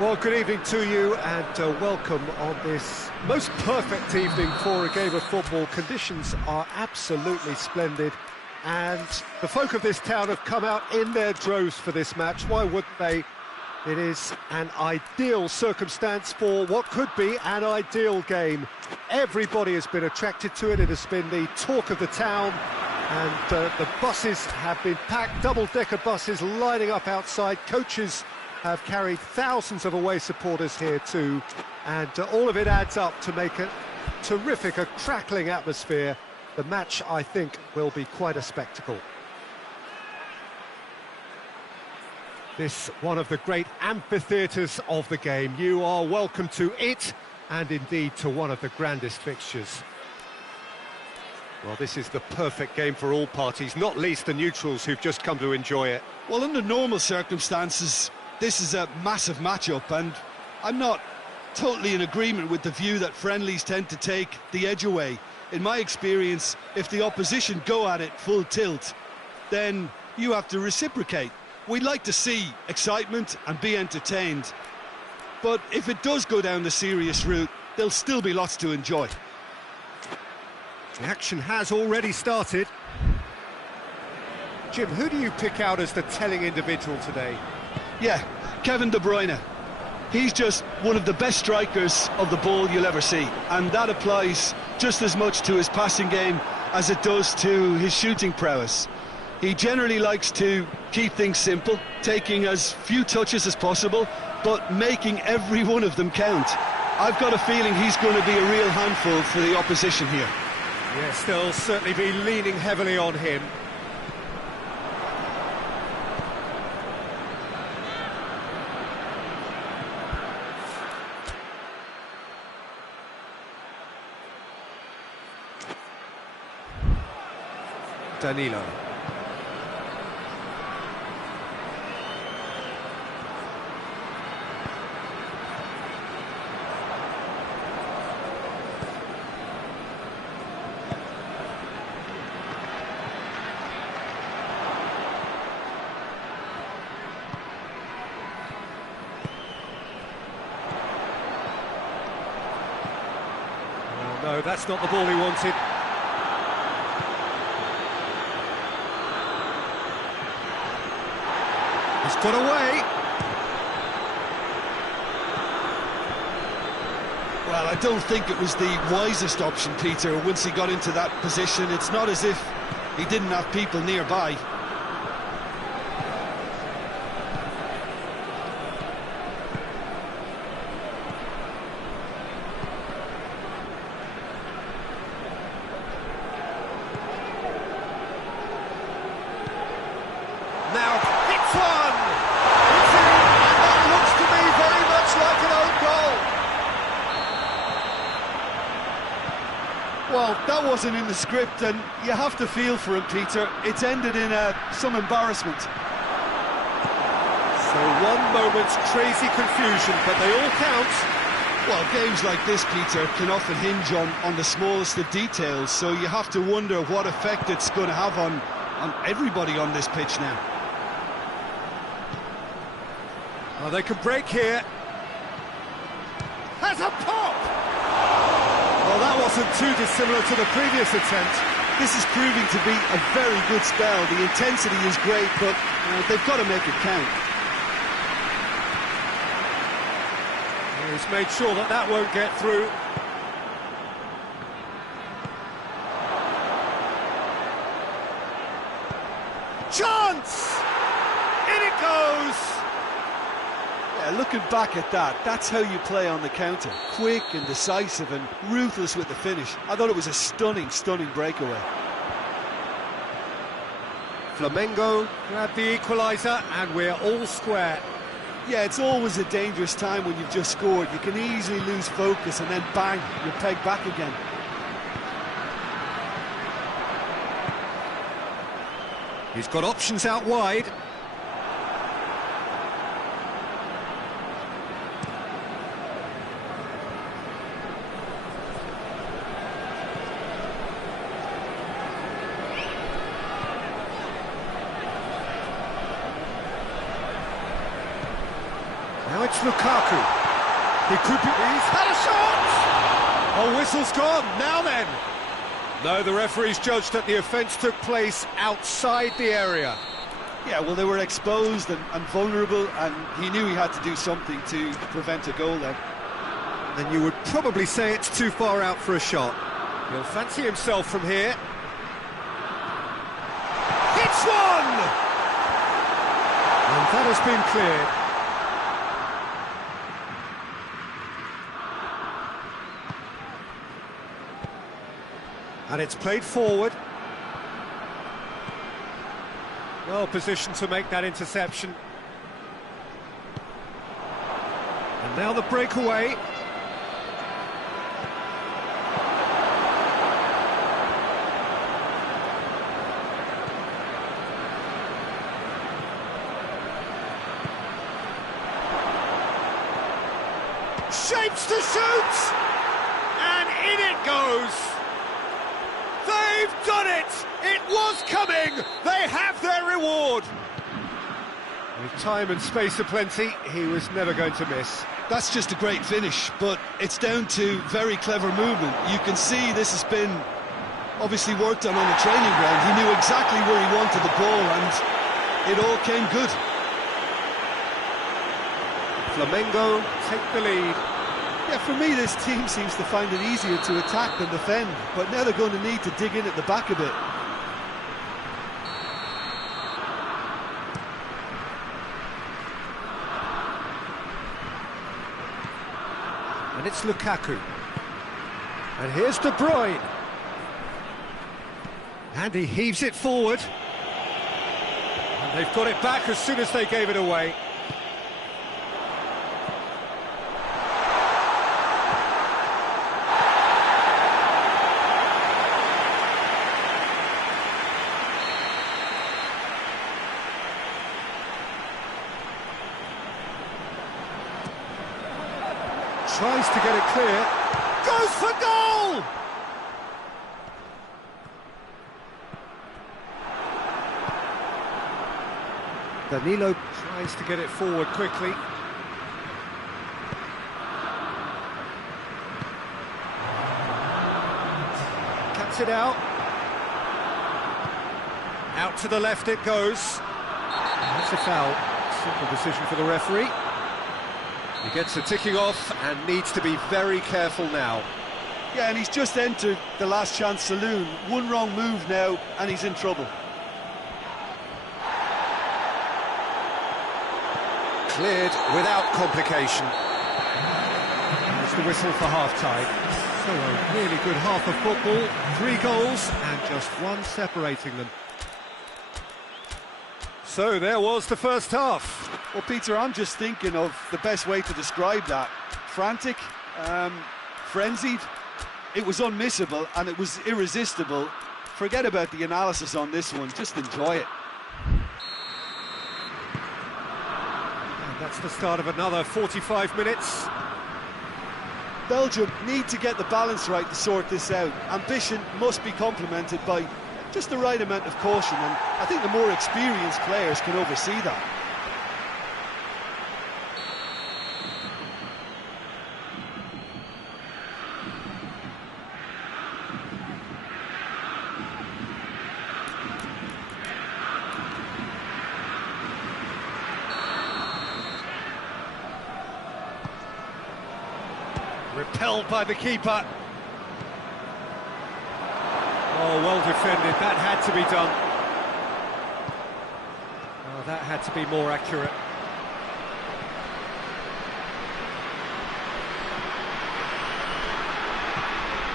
Well, good evening to you and welcome on this most perfect evening for a game of football. Conditions are absolutely splendid and the folk of this town have come out in their droves for this match. Why wouldn't they? It is an ideal circumstance for what could be an ideal game. Everybody has been attracted to it. It has been the talk of the town and the buses have been packed, double-decker buses lining up outside. Coaches have carried thousands of away supporters here too, and all of it adds up to make a terrific, a crackling atmosphere. The match, I think, will be quite a spectacle. This one of the great amphitheatres of the game. You are welcome to it, and indeed to one of the grandest fixtures. Well, this is the perfect game for all parties, not least the neutrals who've just come to enjoy it. Well, under normal circumstances, this is a massive matchup, and I'm not totally in agreement with the view that friendlies tend to take the edge away. In my experience, if the opposition go at it full tilt, then you have to reciprocate. We'd like to see excitement and be entertained, but if it does go down the serious route, there'll still be lots to enjoy. The action has already started. Jim, who do you pick out as the telling individual today? Yeah, Kevin De Bruyne. He's just one of the best strikers of the ball you'll ever see, and that applies just as much to his passing game as it does to his shooting prowess. He generally likes to keep things simple, taking as few touches as possible, but making every one of them count. I've got a feeling he's going to be a real handful for the opposition here. Yes, they'll certainly be leaning heavily on him. Danilo. No, that's not the ball he wanted. He's got away. Well, I don't think it was the wisest option, Peter, once he got into that position. It's not as if he didn't have people nearby. Now, hits one! It's in, and that looks to me very much like an own goal. Well, that wasn't in the script, and you have to feel for him, Peter. It's ended in some embarrassment. So one moment's crazy confusion, but they all count. Well, games like this, Peter, can often hinge on the smallest of details, so you have to wonder what effect it's going to have on everybody on this pitch now. Well, they can break here. Has a pop! Well, that wasn't too dissimilar to the previous attempt. This is proving to be a very good spell. The intensity is great, but they've got to make it count. He's made sure that that won't get through. Chance! In it goes! Yeah, looking back at that, that's how you play on the counter. Quick and decisive and ruthless with the finish. I thought it was a stunning, stunning breakaway. Flamengo grab the equaliser and we're all square. Yeah, it's always a dangerous time when you've just scored. You can easily lose focus and then bang, you're pegged back again. He's got options out wide. Now it's Lukaku. He could be... He's had a shot! Oh, whistle's gone. Now then. No, the referee's judged that the offence took place outside the area. Yeah, well, they were exposed and vulnerable, and he knew he had to do something to prevent a goal then. Then you would probably say it's too far out for a shot. He'll fancy himself from here. Hits one! And that has been cleared. And it's played forward. Well positioned to make that interception. And now the breakaway. Shapes to shoot! And in it goes! They've done it! It was coming! They have their reward! With time and space aplenty, he was never going to miss. That's just a great finish, but it's down to very clever movement. You can see this has been obviously worked on a training ground. He knew exactly where he wanted the ball, and it all came good. Flamengo take the lead. Yeah, for me, this team seems to find it easier to attack than defend, but now they're going to need to dig in at the back a bit. And it's Lukaku. And here's De Bruyne. And he heaves it forward. And they've got it back as soon as they gave it away. Tries to get it clear, goes for goal! Danilo tries to get it forward quickly. Cuts it out. Out to the left it goes. That's a foul. Simple decision for the referee. He gets the ticking off and needs to be very careful now. Yeah, and he's just entered the last chance saloon. One wrong move now, and he's in trouble. Cleared without complication. There's the whistle for half-time. So a really good half of football. 3 goals and just one separating them. So there was the first half. Well, Peter, I'm just thinking of the best way to describe that. Frantic, frenzied. It was unmissable and it was irresistible. Forget about the analysis on this one, just enjoy it. And that's the start of another 45 minutes. Belgium need to get the balance right to sort this out. Ambition must be complemented by just the right amount of caution, and I think the more experienced players can oversee that. Repelled by the keeper. Oh, well defended. That had to be done. Oh, that had to be more accurate.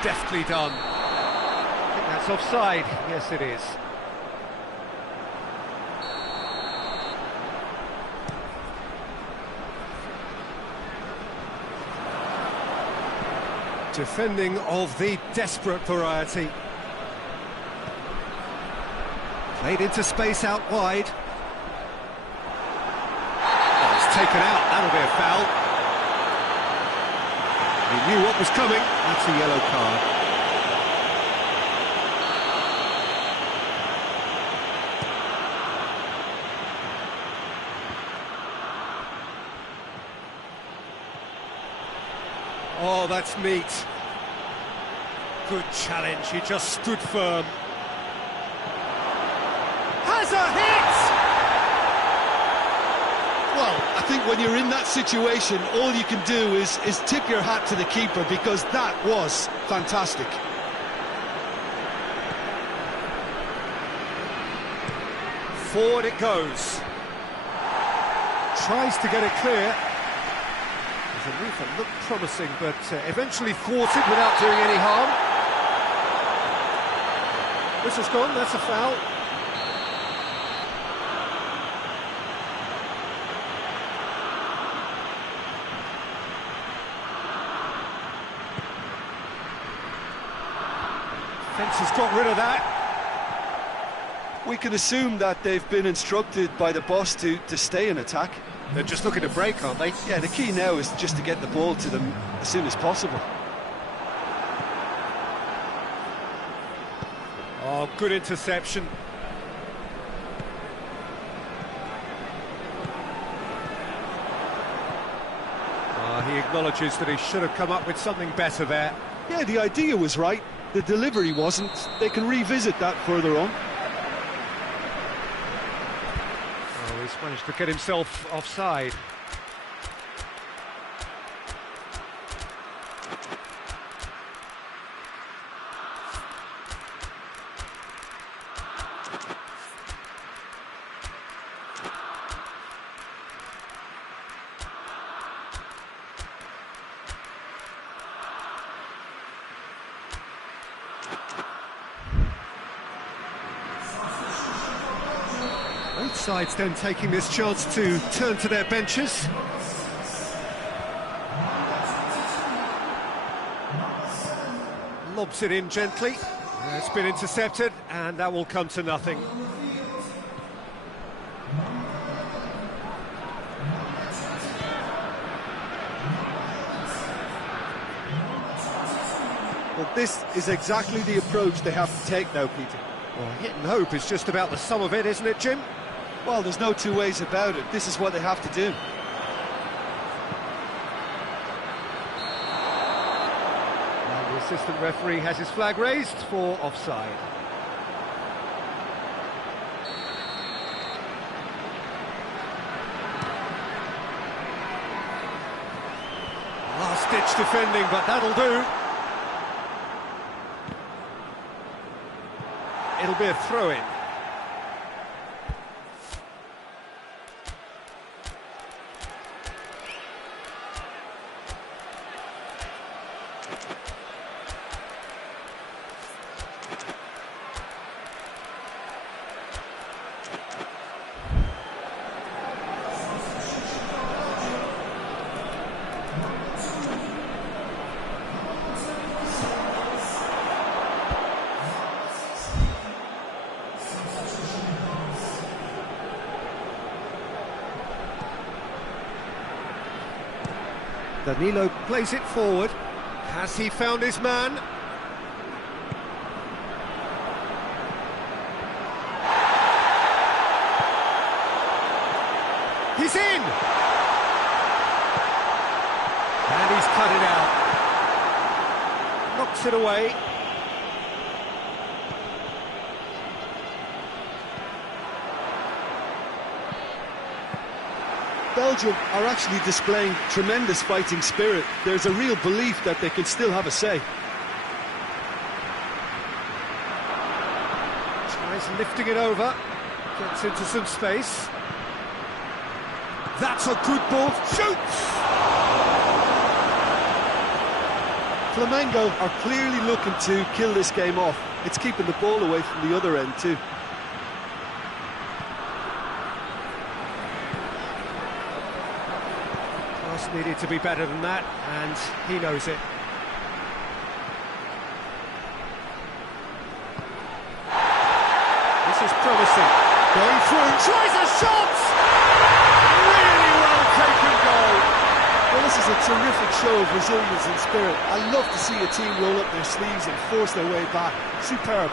Deftly done. I think that's offside. Yes, it is. Defending of the desperate variety. Played into space out wide. Oh, it's taken out. That'll be a foul. He knew what was coming. That's a yellow card. Oh, that's neat. Good challenge, he just stood firm. Has a hit! Well, I think when you're in that situation, all you can do is tip your hat to the keeper, because that was fantastic. Forward it goes. Tries to get it clear. There's a move that looked promising, but eventually thwarted without doing any harm. Whistle's gone, that's a foul. Fence has got rid of that. We can assume that they've been instructed by the boss to stay in attack. They're just looking to break, aren't they? Yeah, the key now is just to get the ball to them as soon as possible. Oh, good interception. He acknowledges that he should have come up with something better there. Yeah, the idea was right, the delivery wasn't. They can revisit that further on. Oh, he's managed to get himself offside. Both sides then taking this chance to turn to their benches. Lobs it in gently. It's been intercepted, and that will come to nothing. Well, this is exactly the approach they have to take now, Peter. Well, hit and hope is just about the sum of it, isn't it, Jim? Well, there's no two ways about it. This is what they have to do. And the assistant referee has his flag raised for offside. Last-ditch defending, but that'll do. It'll be a throw-in. Danilo plays it forward. Has he found his man? He's in! And he's cut it out. Knocks it away. Belgium are actually displaying tremendous fighting spirit. There's a real belief that they can still have a say. Tries lifting it over. Gets into some space. That's a good ball. Shoots! Flamengo are clearly looking to kill this game off. It's keeping the ball away from the other end too. Needed to be better than that, and he knows it. This is promising. Going through, tries a shot! Really well taken goal. Well, this is a terrific show of resilience and spirit. I love to see a team roll up their sleeves and force their way back. Superb.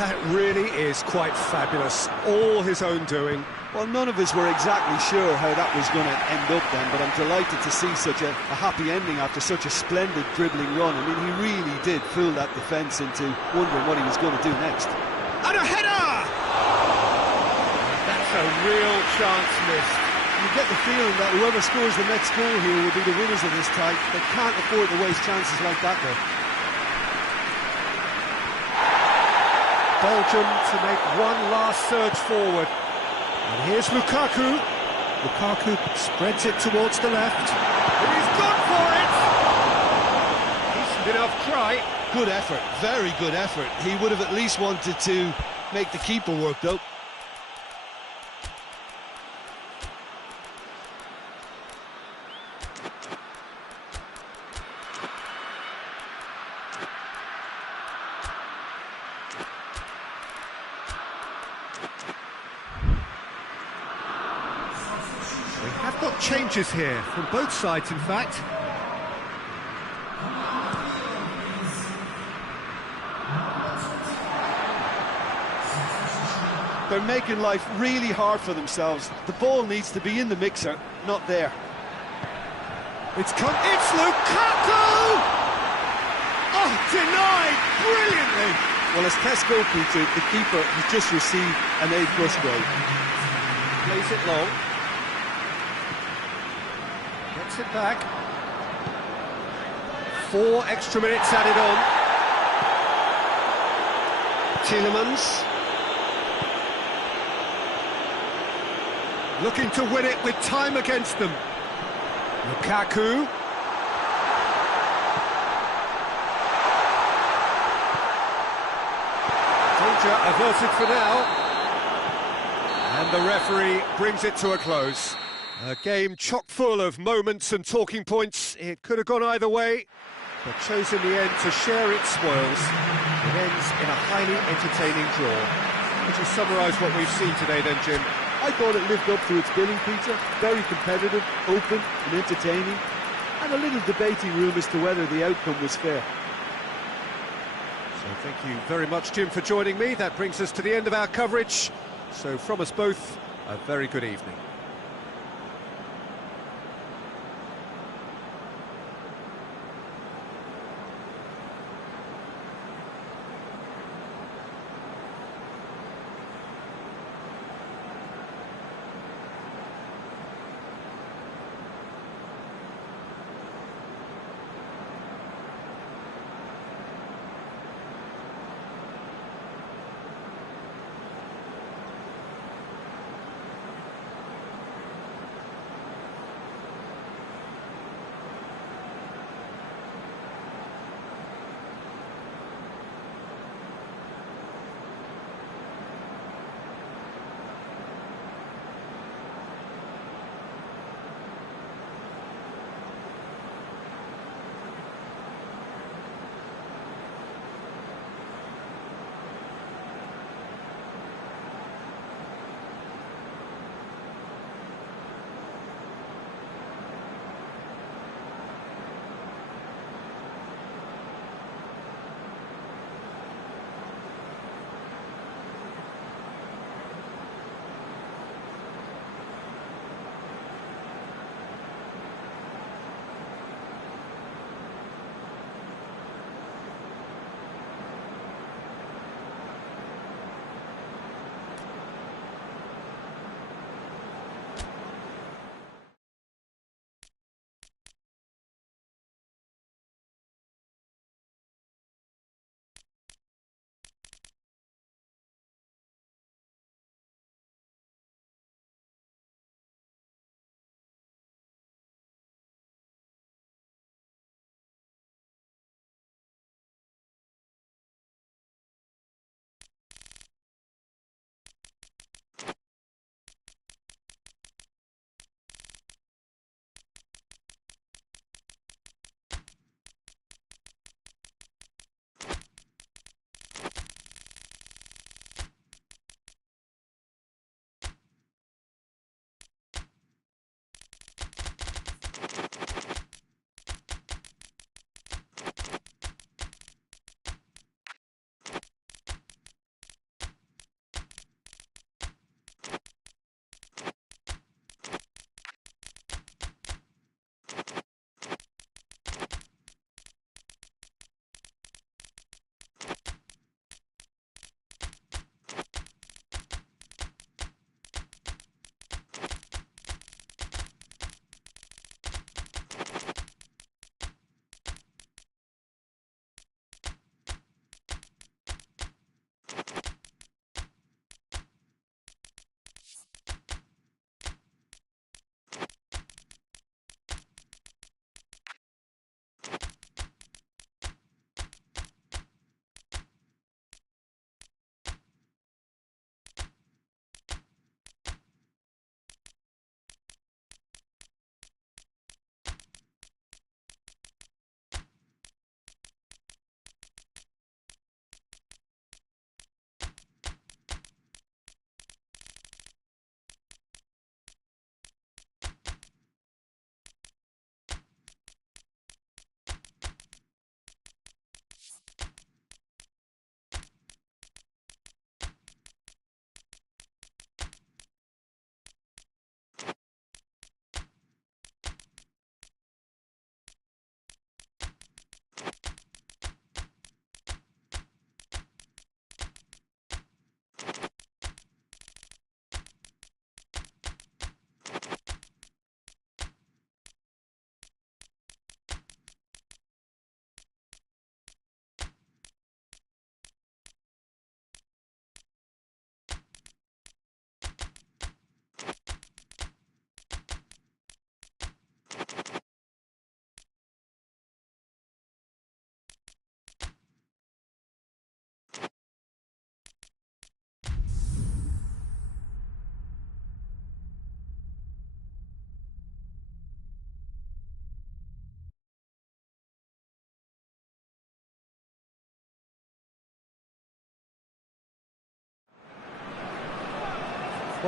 That really is quite fabulous. All his own doing. Well, none of us were exactly sure how that was going to end up then, but I'm delighted to see such a happy ending after such a splendid dribbling run. I mean, he really did fool that defence into wondering what he was going to do next. And a header! That's a real chance missed. You get the feeling that whoever scores the next goal here will be the winners of this tie. They can't afford to waste chances like that, though. Belgium to make one last surge forward. And here's Lukaku. Lukaku spreads it towards the left. And he's gone for it! Decent enough try. Good effort, very good effort. He would have at least wanted to make the keeper work, though. We have got changes here, from both sides in fact. They're making life really hard for themselves. The ball needs to be in the mixer, not there. It's Lukaku! Oh, denied brilliantly! Well, as test goalkeeper, the keeper has just received an A+ grade. Plays it long. Gets it back. 4 extra minutes added on. Tielemans. Looking to win it with time against them. Lukaku. Danger averted for now. And the referee brings it to a close. A game chock full of moments and talking points. It could have gone either way, but chose in the end to share its spoils. It ends in a highly entertaining draw. Could you summarise what we've seen today then, Jim? I thought it lived up to its billing, Peter. Very competitive, open and entertaining, and a little debating room as to whether the outcome was fair. So thank you very much, Jim, for joining me. That brings us to the end of our coverage. So from us both, a very good evening.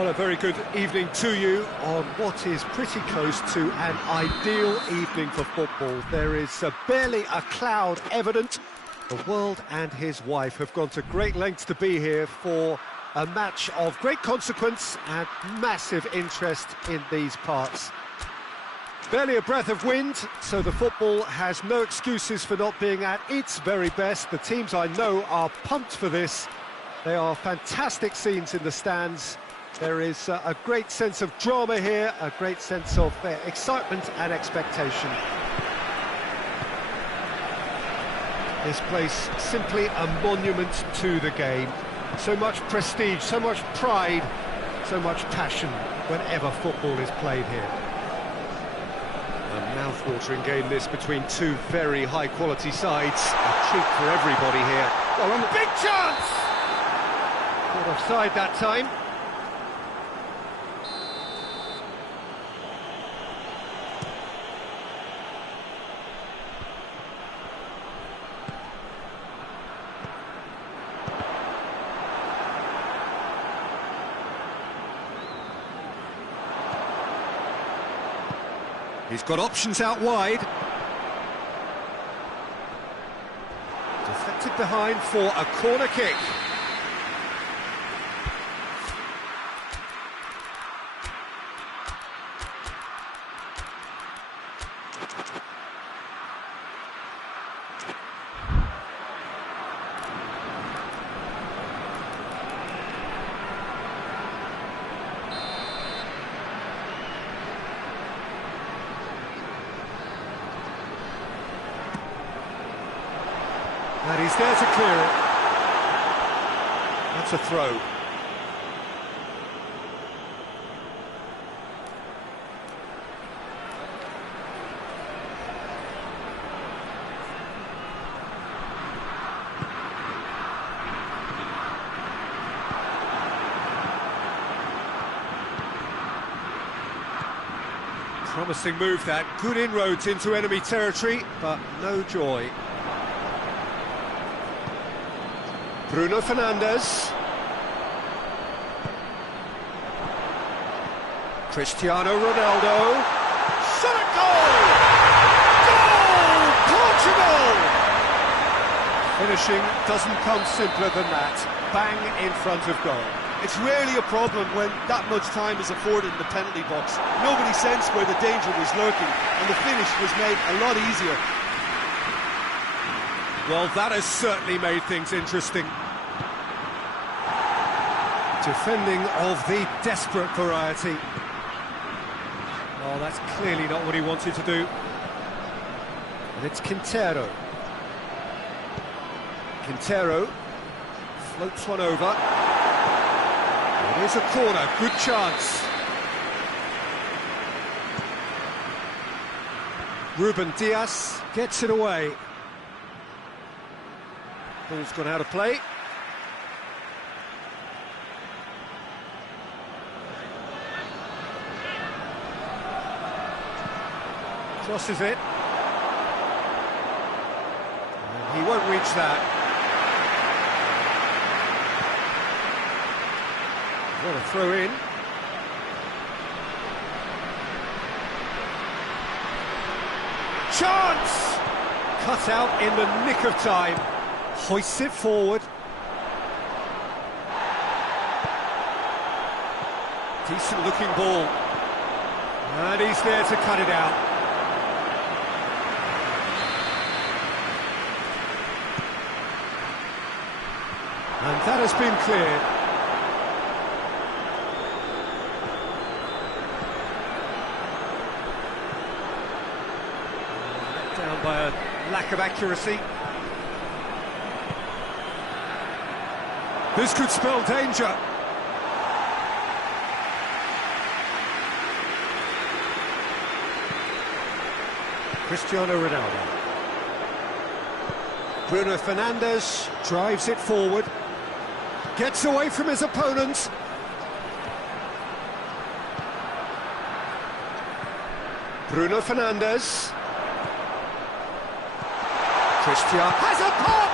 Well, a very good evening to you on what is pretty close to an ideal evening for football. There is barely a cloud evident. The world and his wife have gone to great lengths to be here for a match of great consequence and massive interest in these parts. Barely a breath of wind, so the football has no excuses for not being at its very best. The teams I know are pumped for this. They are fantastic scenes in the stands. There is a great sense of drama here, a great sense of excitement and expectation. This place simply a monument to the game. So much prestige, so much pride, so much passion whenever football is played here. A mouth-watering game this between two very high-quality sides. A treat for everybody here. Well, a big chance! Caught offside that time. He's got options out wide. Deflected behind for a corner kick. And he's there to clear it. That's a throw. Promising move that. Good inroads into enemy territory, but no joy. Bruno Fernandes. Cristiano Ronaldo. Shot at goal! Goal! Portugal! Finishing doesn't come simpler than that. Bang in front of goal. It's rarely a problem when that much time is afforded in the penalty box. Nobody sensed where the danger was lurking, and the finish was made a lot easier. Well, that has certainly made things interesting. Defending of the desperate variety. Oh, that's clearly not what he wanted to do. And it's Quintero. Quintero floats one over. It is a corner, good chance. Ruben Diaz gets it away. Ball's gone out of play. Crosses it. And he won't reach that. What a throw in. Chance! Cut out in the nick of time. Hoists it forward. Decent looking ball. And he's there to cut it out. And that has been cleared. Let down by a lack of accuracy. This could spell danger. Cristiano Ronaldo. Bruno Fernandes drives it forward. Gets away from his opponent. Bruno Fernandes. Cristiano has a pop!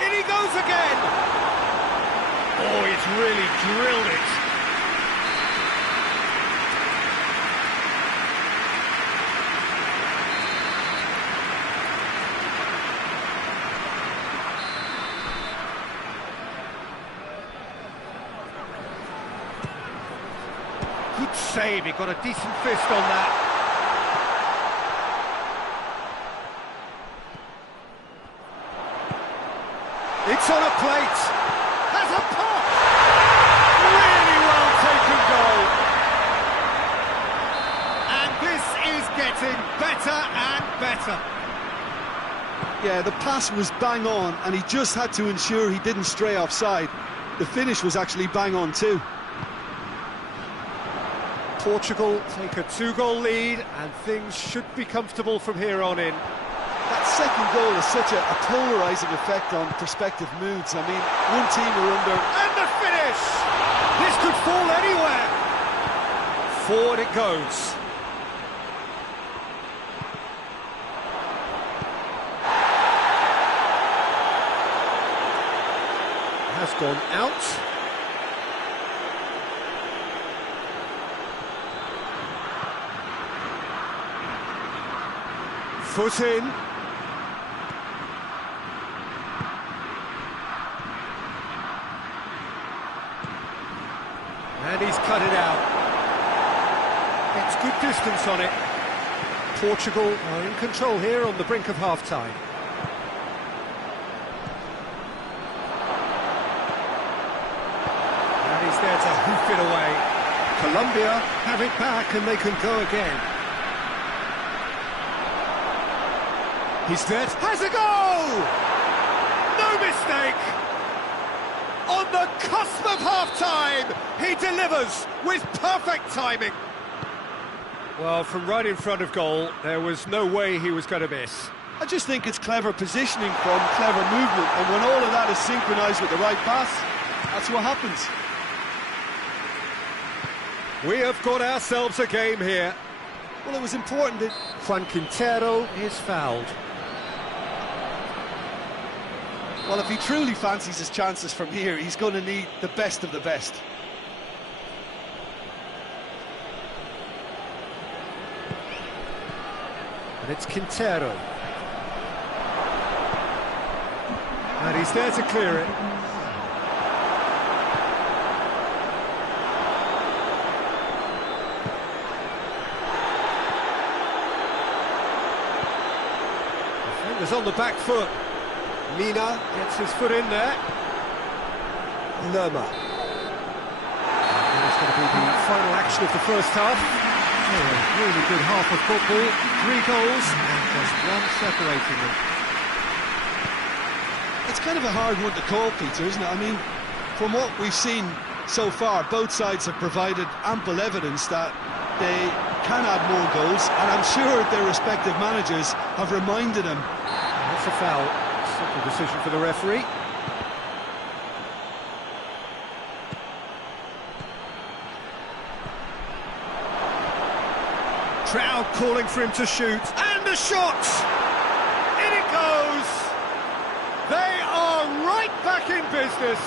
In he goes again! Oh, it's really drilled it. Good save, he got a decent fist on that. It's on a plate. Has a pop. Really well taken goal. And this is getting better and better. Yeah, the pass was bang on, and he just had to ensure he didn't stray offside. The finish was actually bang on too. Portugal take a 2-goal lead, and things should be comfortable from here on in. That second goal has such a polarising effect on prospective moods. I mean, one team are under... And the finish! This could fall anywhere. Forward it goes. Has gone out. Foot in. And he's cut it out. It's good distance on it. Portugal are in control here on the brink of half-time. And he's there to hoof it away. Colombia have it back and they can go again. He's there. Has a goal! No mistake! On the cusp of half-time, he delivers with perfect timing. Well, from right in front of goal, there was no way he was going to miss. I just think it's clever positioning from clever movement, and when all of that is synchronised with the right pass, that's what happens. We have got ourselves a game here. Well, it was important that... Juan Quintero is fouled. Well, if he truly fancies his chances from here, he's going to need the best of the best. And it's Quintero. And he's there to clear it. Defender's on the back foot. Mina gets his foot in there. Lerma. And it's going to be the final action of the first half. Oh, a really good half of football. 3 goals and just one separating them. It's kind of a hard one to call, Peter, isn't it? I mean, from what we've seen so far, both sides have provided ample evidence that they can add more goals, and I'm sure their respective managers have reminded them. That's a foul. Simple decision for the referee. Crowd calling for him to shoot, and the shot! In it goes! They are right back in business.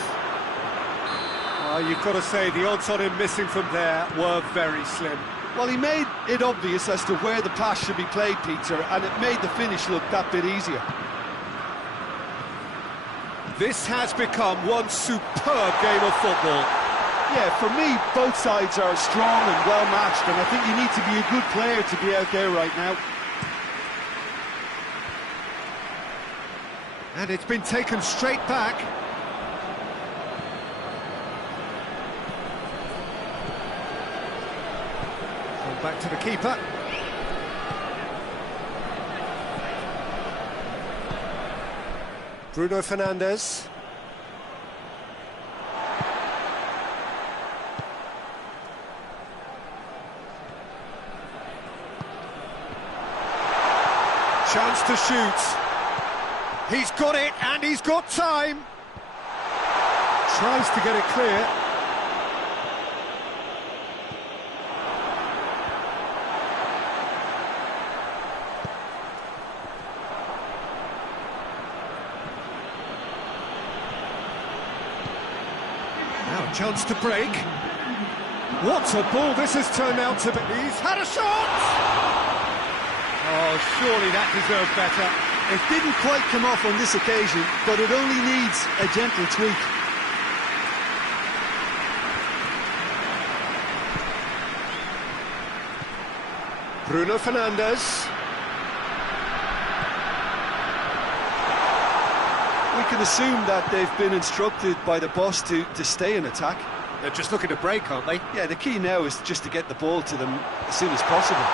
You've got to say, the odds on him missing from there were very slim. Well, he made it obvious as to where the pass should be played, Peter, and it made the finish look that bit easier. This has become one superb game of football. Yeah, for me, both sides are strong and well-matched, and I think you need to be a good player to be out there right now. And it's been taken straight back. Gone back to the keeper. Bruno Fernandes. Chance to shoot. He's got it, and he's got time. Tries to get it clear. Chance to break. What a ball this has turned out to be. He's had a shot! Oh, surely that deserved better. It didn't quite come off on this occasion, but it only needs a gentle tweak. Bruno Fernandes. We can assume that they've been instructed by the boss to stay in attack. They're just looking to break, aren't they? Yeah, the key now is just to get the ball to them as soon as possible.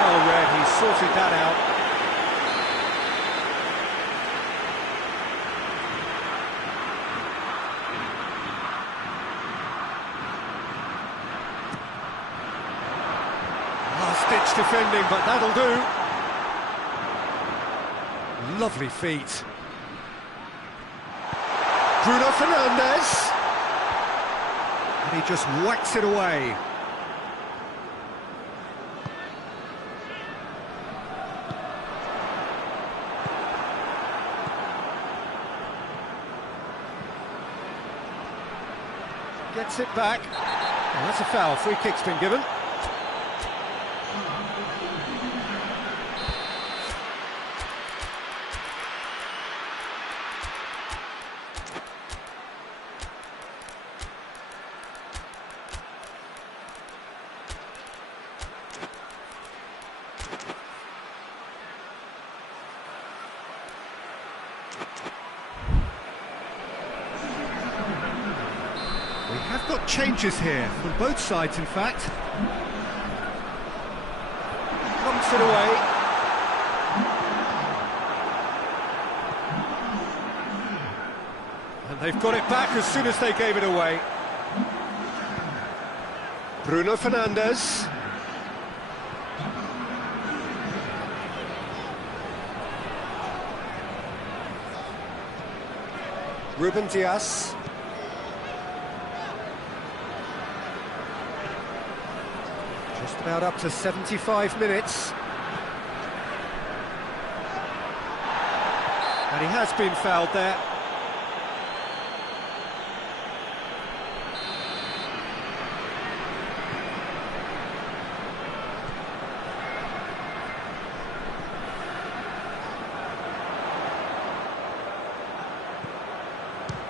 Well read, he sorted that out. Last-ditch defending, but that'll do. Lovely feet. Bruno Fernandes. And he just whacks it away. Gets it back. Oh, that's a foul. Free kick's been given. We have got changes here, from both sides in fact. Knocks it away. And they've got it back as soon as they gave it away. Bruno Fernandes. Ruben Dias. Just about up to 75 minutes. And he has been fouled there.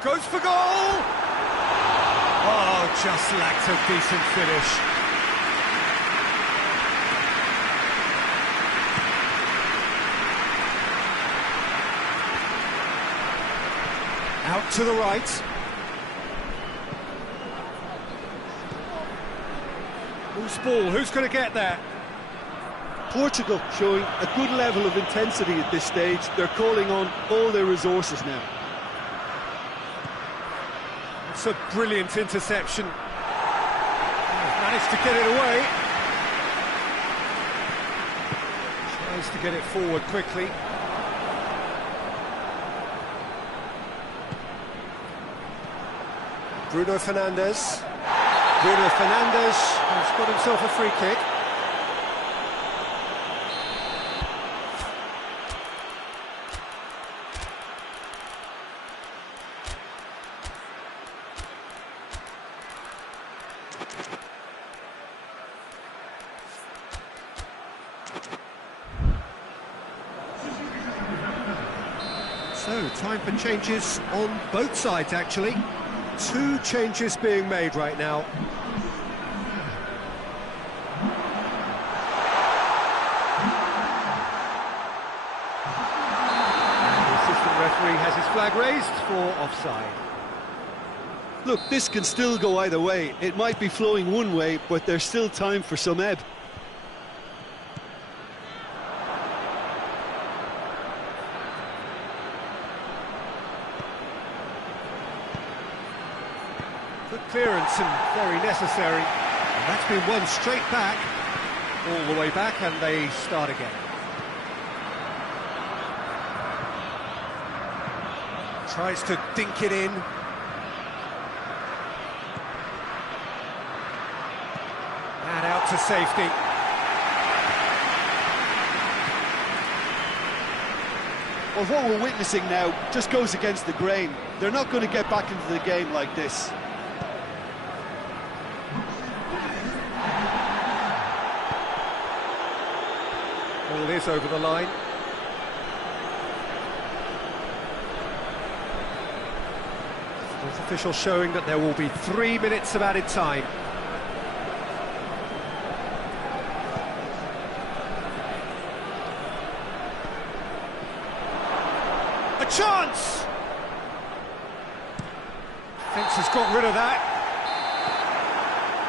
Goes for goal! Oh, just lacked a decent finish. Out to the right. Loose ball, who's going to get there? Portugal showing a good level of intensity at this stage. They're calling on all their resources now. It's a brilliant interception. Managed to get it away. Tries to get it forward quickly. Bruno Fernandes. Bruno Fernandes has got himself a free kick. So, time for changes on both sides, actually. 2 changes being made right now. The assistant referee has his flag raised for offside. Look, this can still go either way. It might be flowing one way, but there's still time for some ebb. Good clearance and very necessary. And that's been won straight back, all the way back, and they start again. Tries to dink it in. And out to safety. Well, what we're witnessing now just goes against the grain. They're not going to get back into the game like this. Ball is over the line. Fourth official showing that there will be 3 minutes of added time. A chance! Fence has got rid of that.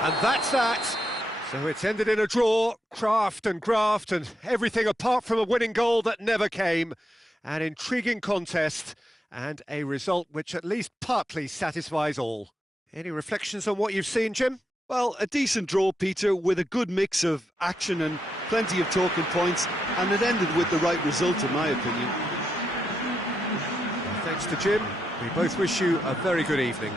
And that's that. So it's ended in a draw, craft and graft and everything apart from a winning goal that never came. An intriguing contest and a result which at least partly satisfies all. Any reflections on what you've seen, Jim? Well, a decent draw, Peter, with a good mix of action and plenty of talking points, and it ended with the right result, in my opinion. Well, thanks to Jim. We both wish you a very good evening.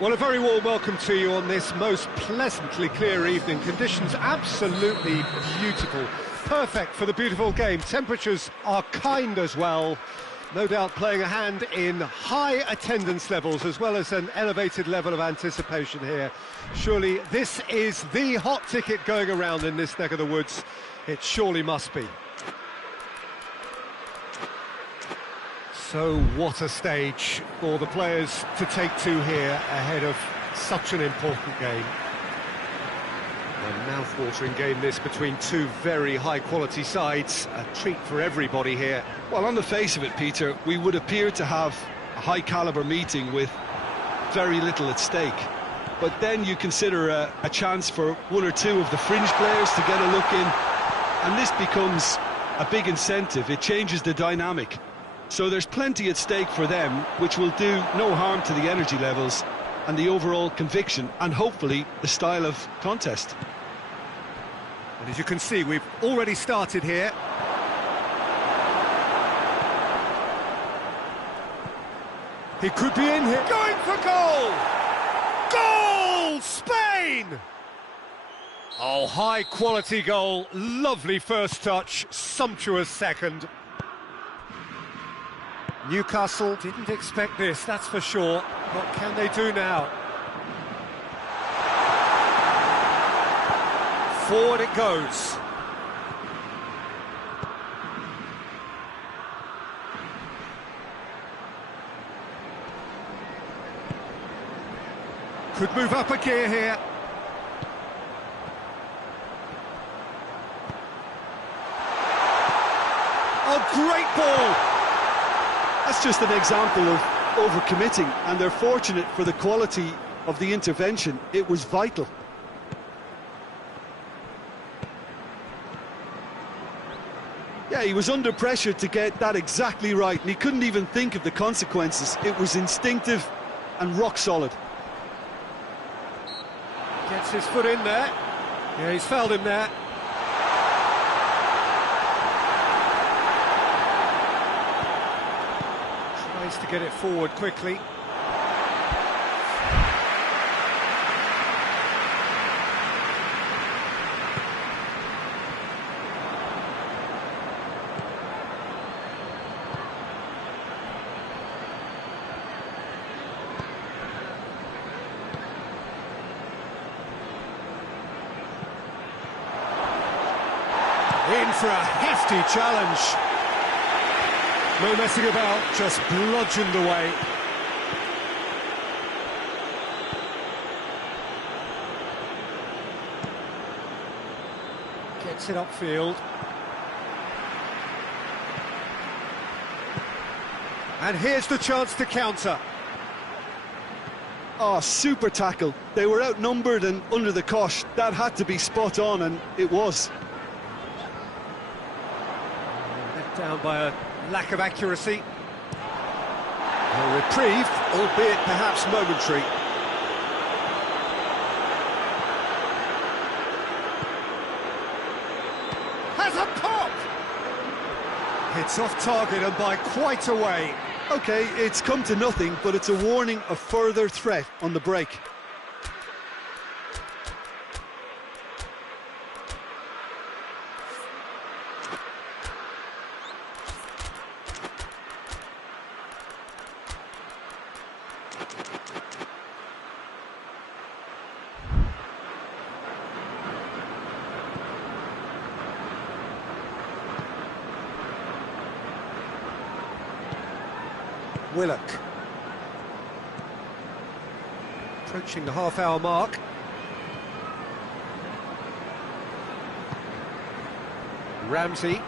Well, a very warm welcome to you on this most pleasantly clear evening. Conditions absolutely beautiful. Perfect for the beautiful game. Temperatures are kind as well. No doubt playing a hand in high attendance levels as well as an elevated level of anticipation here. Surely this is the hot ticket going around in this neck of the woods. It surely must be. So what a stage for the players to take to here ahead of such an important game. A mouth-watering game this between two very high-quality sides. A treat for everybody here. Well, on the face of it, Peter, we would appear to have a high-caliber meeting with very little at stake. But then you consider a chance for one or two of the fringe players to get a look in, and this becomes a big incentive. It changes the dynamic. So there's plenty at stake for them, which will do no harm to the energy levels and the overall conviction and hopefully the style of contest. And as you can see, we've already started here. He could be in here. Going for goal! Goal! Spain! Oh, high-quality goal. Lovely first touch, sumptuous second. Newcastle didn't expect this, that's for sure. What can they do now? Forward it goes. Could move up a gear here. Oh, great ball! That's just an example of overcommitting, and they're fortunate for the quality of the intervention. It was vital. Yeah, he was under pressure to get that exactly right, and he couldn't even think of the consequences. It was instinctive and rock solid. Gets his foot in there. Yeah, he's fouled him there. Tries to get it forward quickly. In for a hefty challenge. No messing about, just bludgeoned away. Gets it upfield. And here's the chance to counter. Oh, super tackle. They were outnumbered and under the cosh. That had to be spot on, and it was. Let down by a lack of accuracy. A reprieve, albeit perhaps momentary. Has a pop! Hits off target and by quite a way. Okay, it's come to nothing, but it's a warning of further threat on the break. Willock. Approaching the half-hour mark. Ramsey.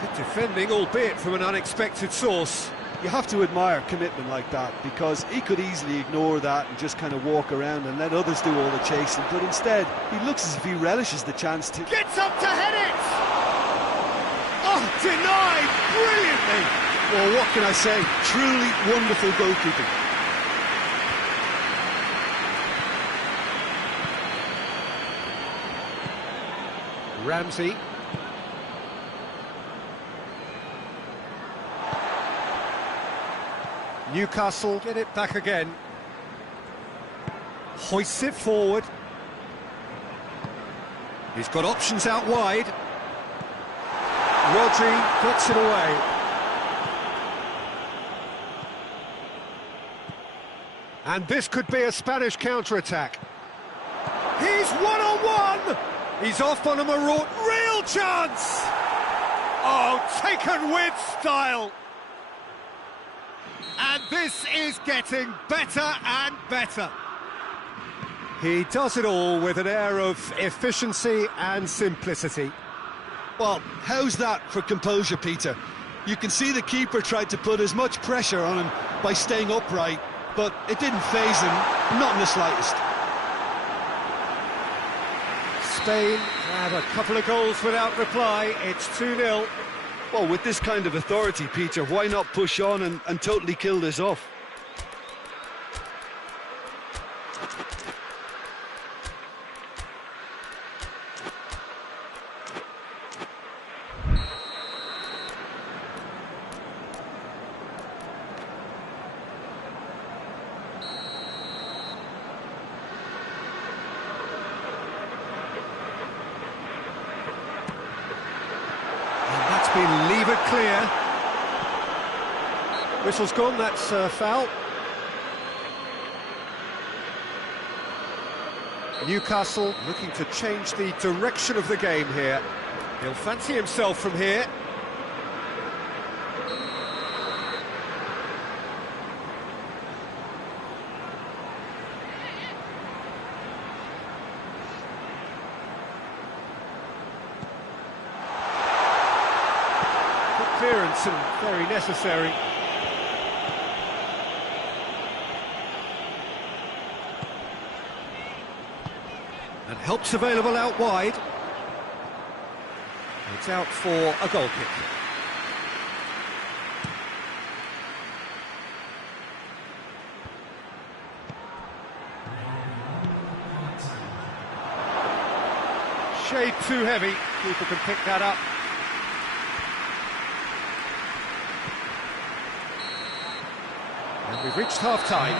Good defending, albeit from an unexpected source. You have to admire commitment like that, because he could easily ignore that and just kind of walk around and let others do all the chasing, but instead he looks as if he relishes the chance to... Gets up to head it! Oh, denied brilliantly! Well, what can I say? Truly wonderful goalkeeping. Ramsey. Newcastle get it back again. Hoists it forward. He's got options out wide. Rodri gets it away. And this could be a Spanish counter-attack. He's one-on-one! He's off on a maroon. Real chance! Oh, taken with style! And this is getting better and better. He does it all with an air of efficiency and simplicity. Well, how's that for composure, Peter? You can see the keeper tried to put as much pressure on him by staying upright, but it didn't faze him, not in the slightest. Spain have a couple of goals without reply. It's 2-0. Well, with this kind of authority, Peter, why not push on and totally kill this off? Been levered clear. Whistle's gone, that's foul. Newcastle looking to change the direction of the game here. He'll fancy himself from here. Clearance and very necessary. And help's available out wide. It's out for a goal kick. Shade too heavy. Keeper can pick that up. And we've reached half-time.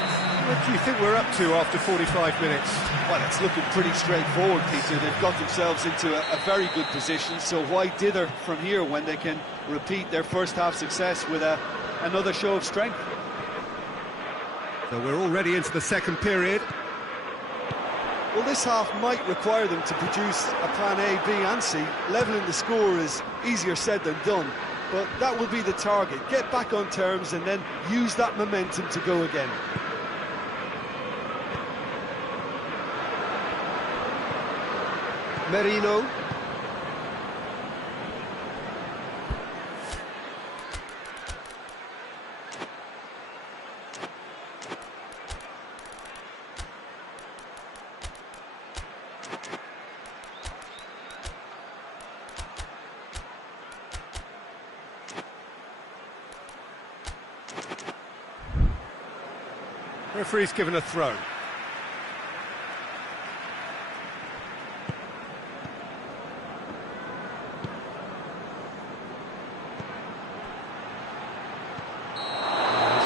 What do you think we're up to after 45 minutes? Well, it's looking pretty straightforward, Peter. They've got themselves into a very good position, so why dither from here when they can repeat their first-half success with another show of strength? So we're already into the second period. Well, this half might require them to produce a plan A, B and C. Levelling the score is easier said than done. But that will be the target. Get back on terms and then use that momentum to go again. Merino. Referee's given a throw. He's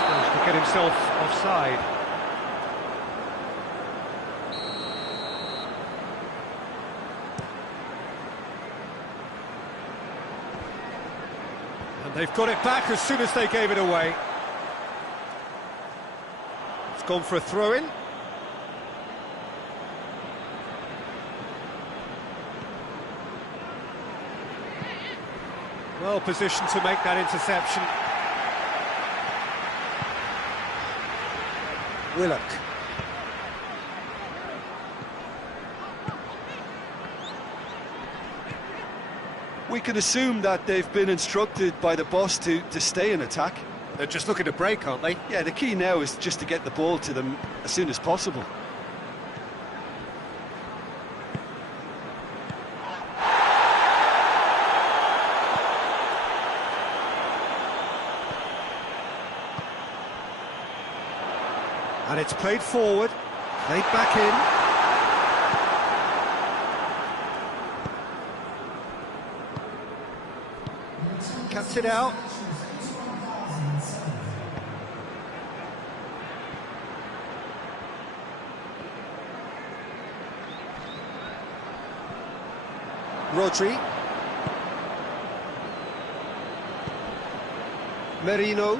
managed to get himself offside. And they've got it back as soon as they gave it away. Gone for a throw-in. Well positioned to make that interception. Willock. We can assume that they've been instructed by the boss to stay in attack. They're just looking to break, aren't they? Yeah, the key now is just to get the ball to them as soon as possible. And it's played forward, played back in. Cuts it out. Rodri. Merino.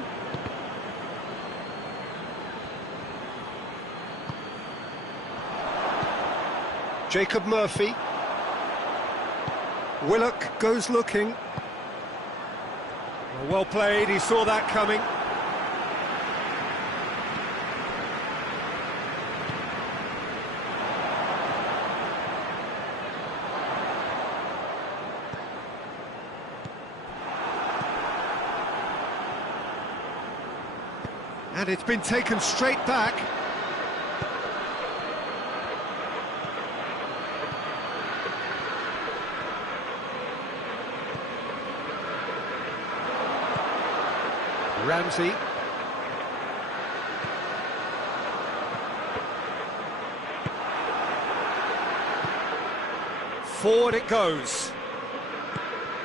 Jacob Murphy. Willock goes looking. Well played, he saw that coming. And it's been taken straight back. Ramsey. Forward it goes.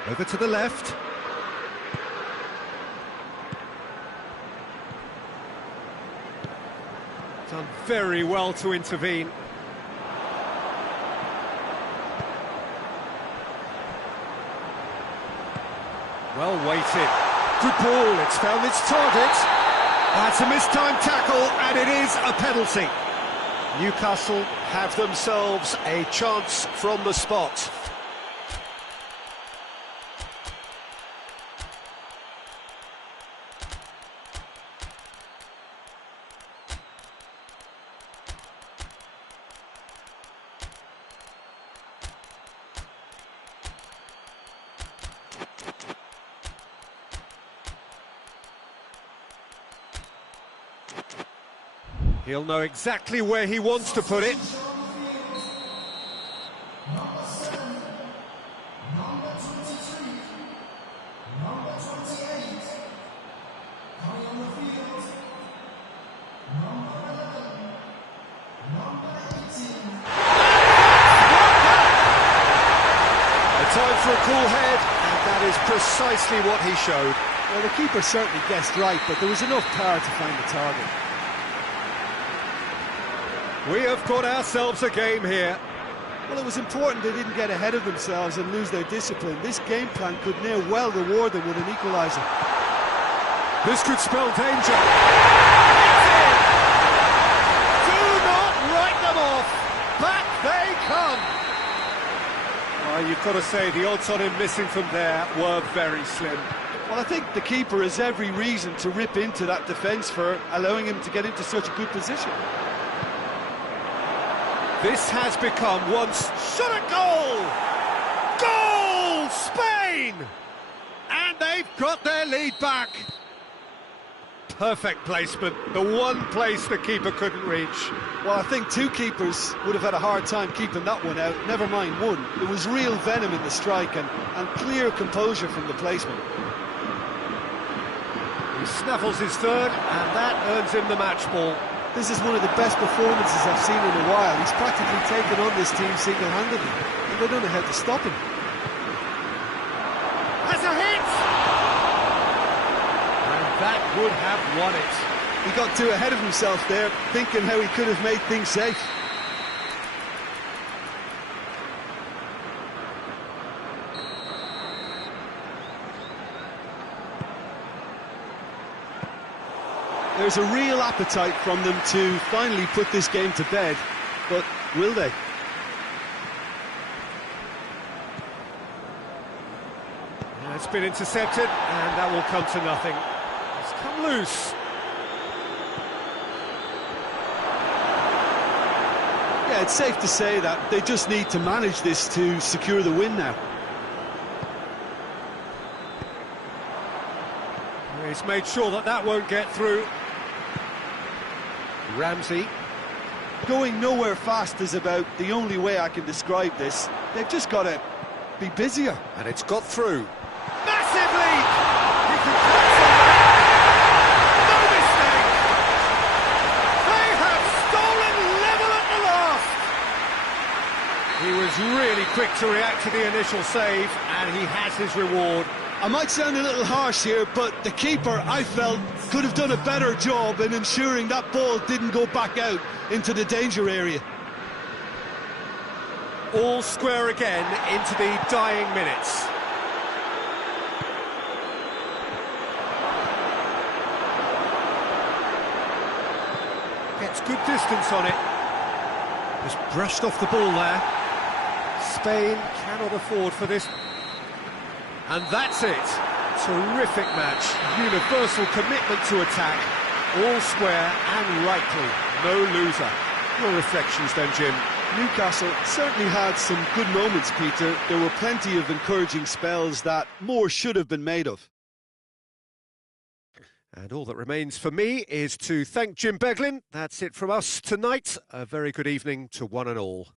Over to the left. Done very well to intervene. Well weighted. Good ball, it's found its target. That's a mistimed tackle, and it is a penalty. Newcastle have themselves a chance from the spot. He'll know exactly where he wants to put it. Time for a cool head, and that is precisely what he showed. Well, the keeper certainly guessed right, but there was enough power to find the target. We have got ourselves a game here. Well, it was important they didn't get ahead of themselves and lose their discipline. This game plan could near well reward them with an equaliser. This could spell danger. Do not write them off. Back they come. Well, you've got to say the odds on him missing from there were very slim. Well, I think the keeper has every reason to rip into that defence for allowing him to get into such a good position. This has become once shot at goal! Goal! Spain! And they've got their lead back. Perfect placement, the one place the keeper couldn't reach. Well, I think two keepers would have had a hard time keeping that one out, never mind one. It was real venom in the strike and clear composure from the placement. He snaffles his third, and that earns him the match ball. This is one of the best performances I've seen in a while. He's practically taken on this team single-handedly, and they don't know how to stop him. Has a hit! And that would have won it. He got too ahead of himself there, thinking how he could have made things safe. There's a real appetite from them to finally put this game to bed, but will they? It's been intercepted, and that will come to nothing. It's come loose. Yeah, it's safe to say that they just need to manage this to secure the win now. He's made sure that that won't get through. Ramsey. Going nowhere fast is about the only way I can describe this. They've just got to be busier. And it's got through. Massive lead! He can no mistake! They have stolen level at the last! He was really quick to react to the initial save, and he has his reward. I might sound a little harsh here, but the keeper, I felt, could have done a better job in ensuring that ball didn't go back out into the danger area. All square again into the dying minutes. Gets good distance on it. Just brushed off the ball there. Spain cannot afford for this. And that's it. Terrific match. Universal commitment to attack. All square and rightly. No loser. Your reflections then, Jim? Newcastle certainly had some good moments, Peter. There were plenty of encouraging spells that more should have been made of. And all that remains for me is to thank Jim Beglin. That's it from us tonight. A very good evening to one and all.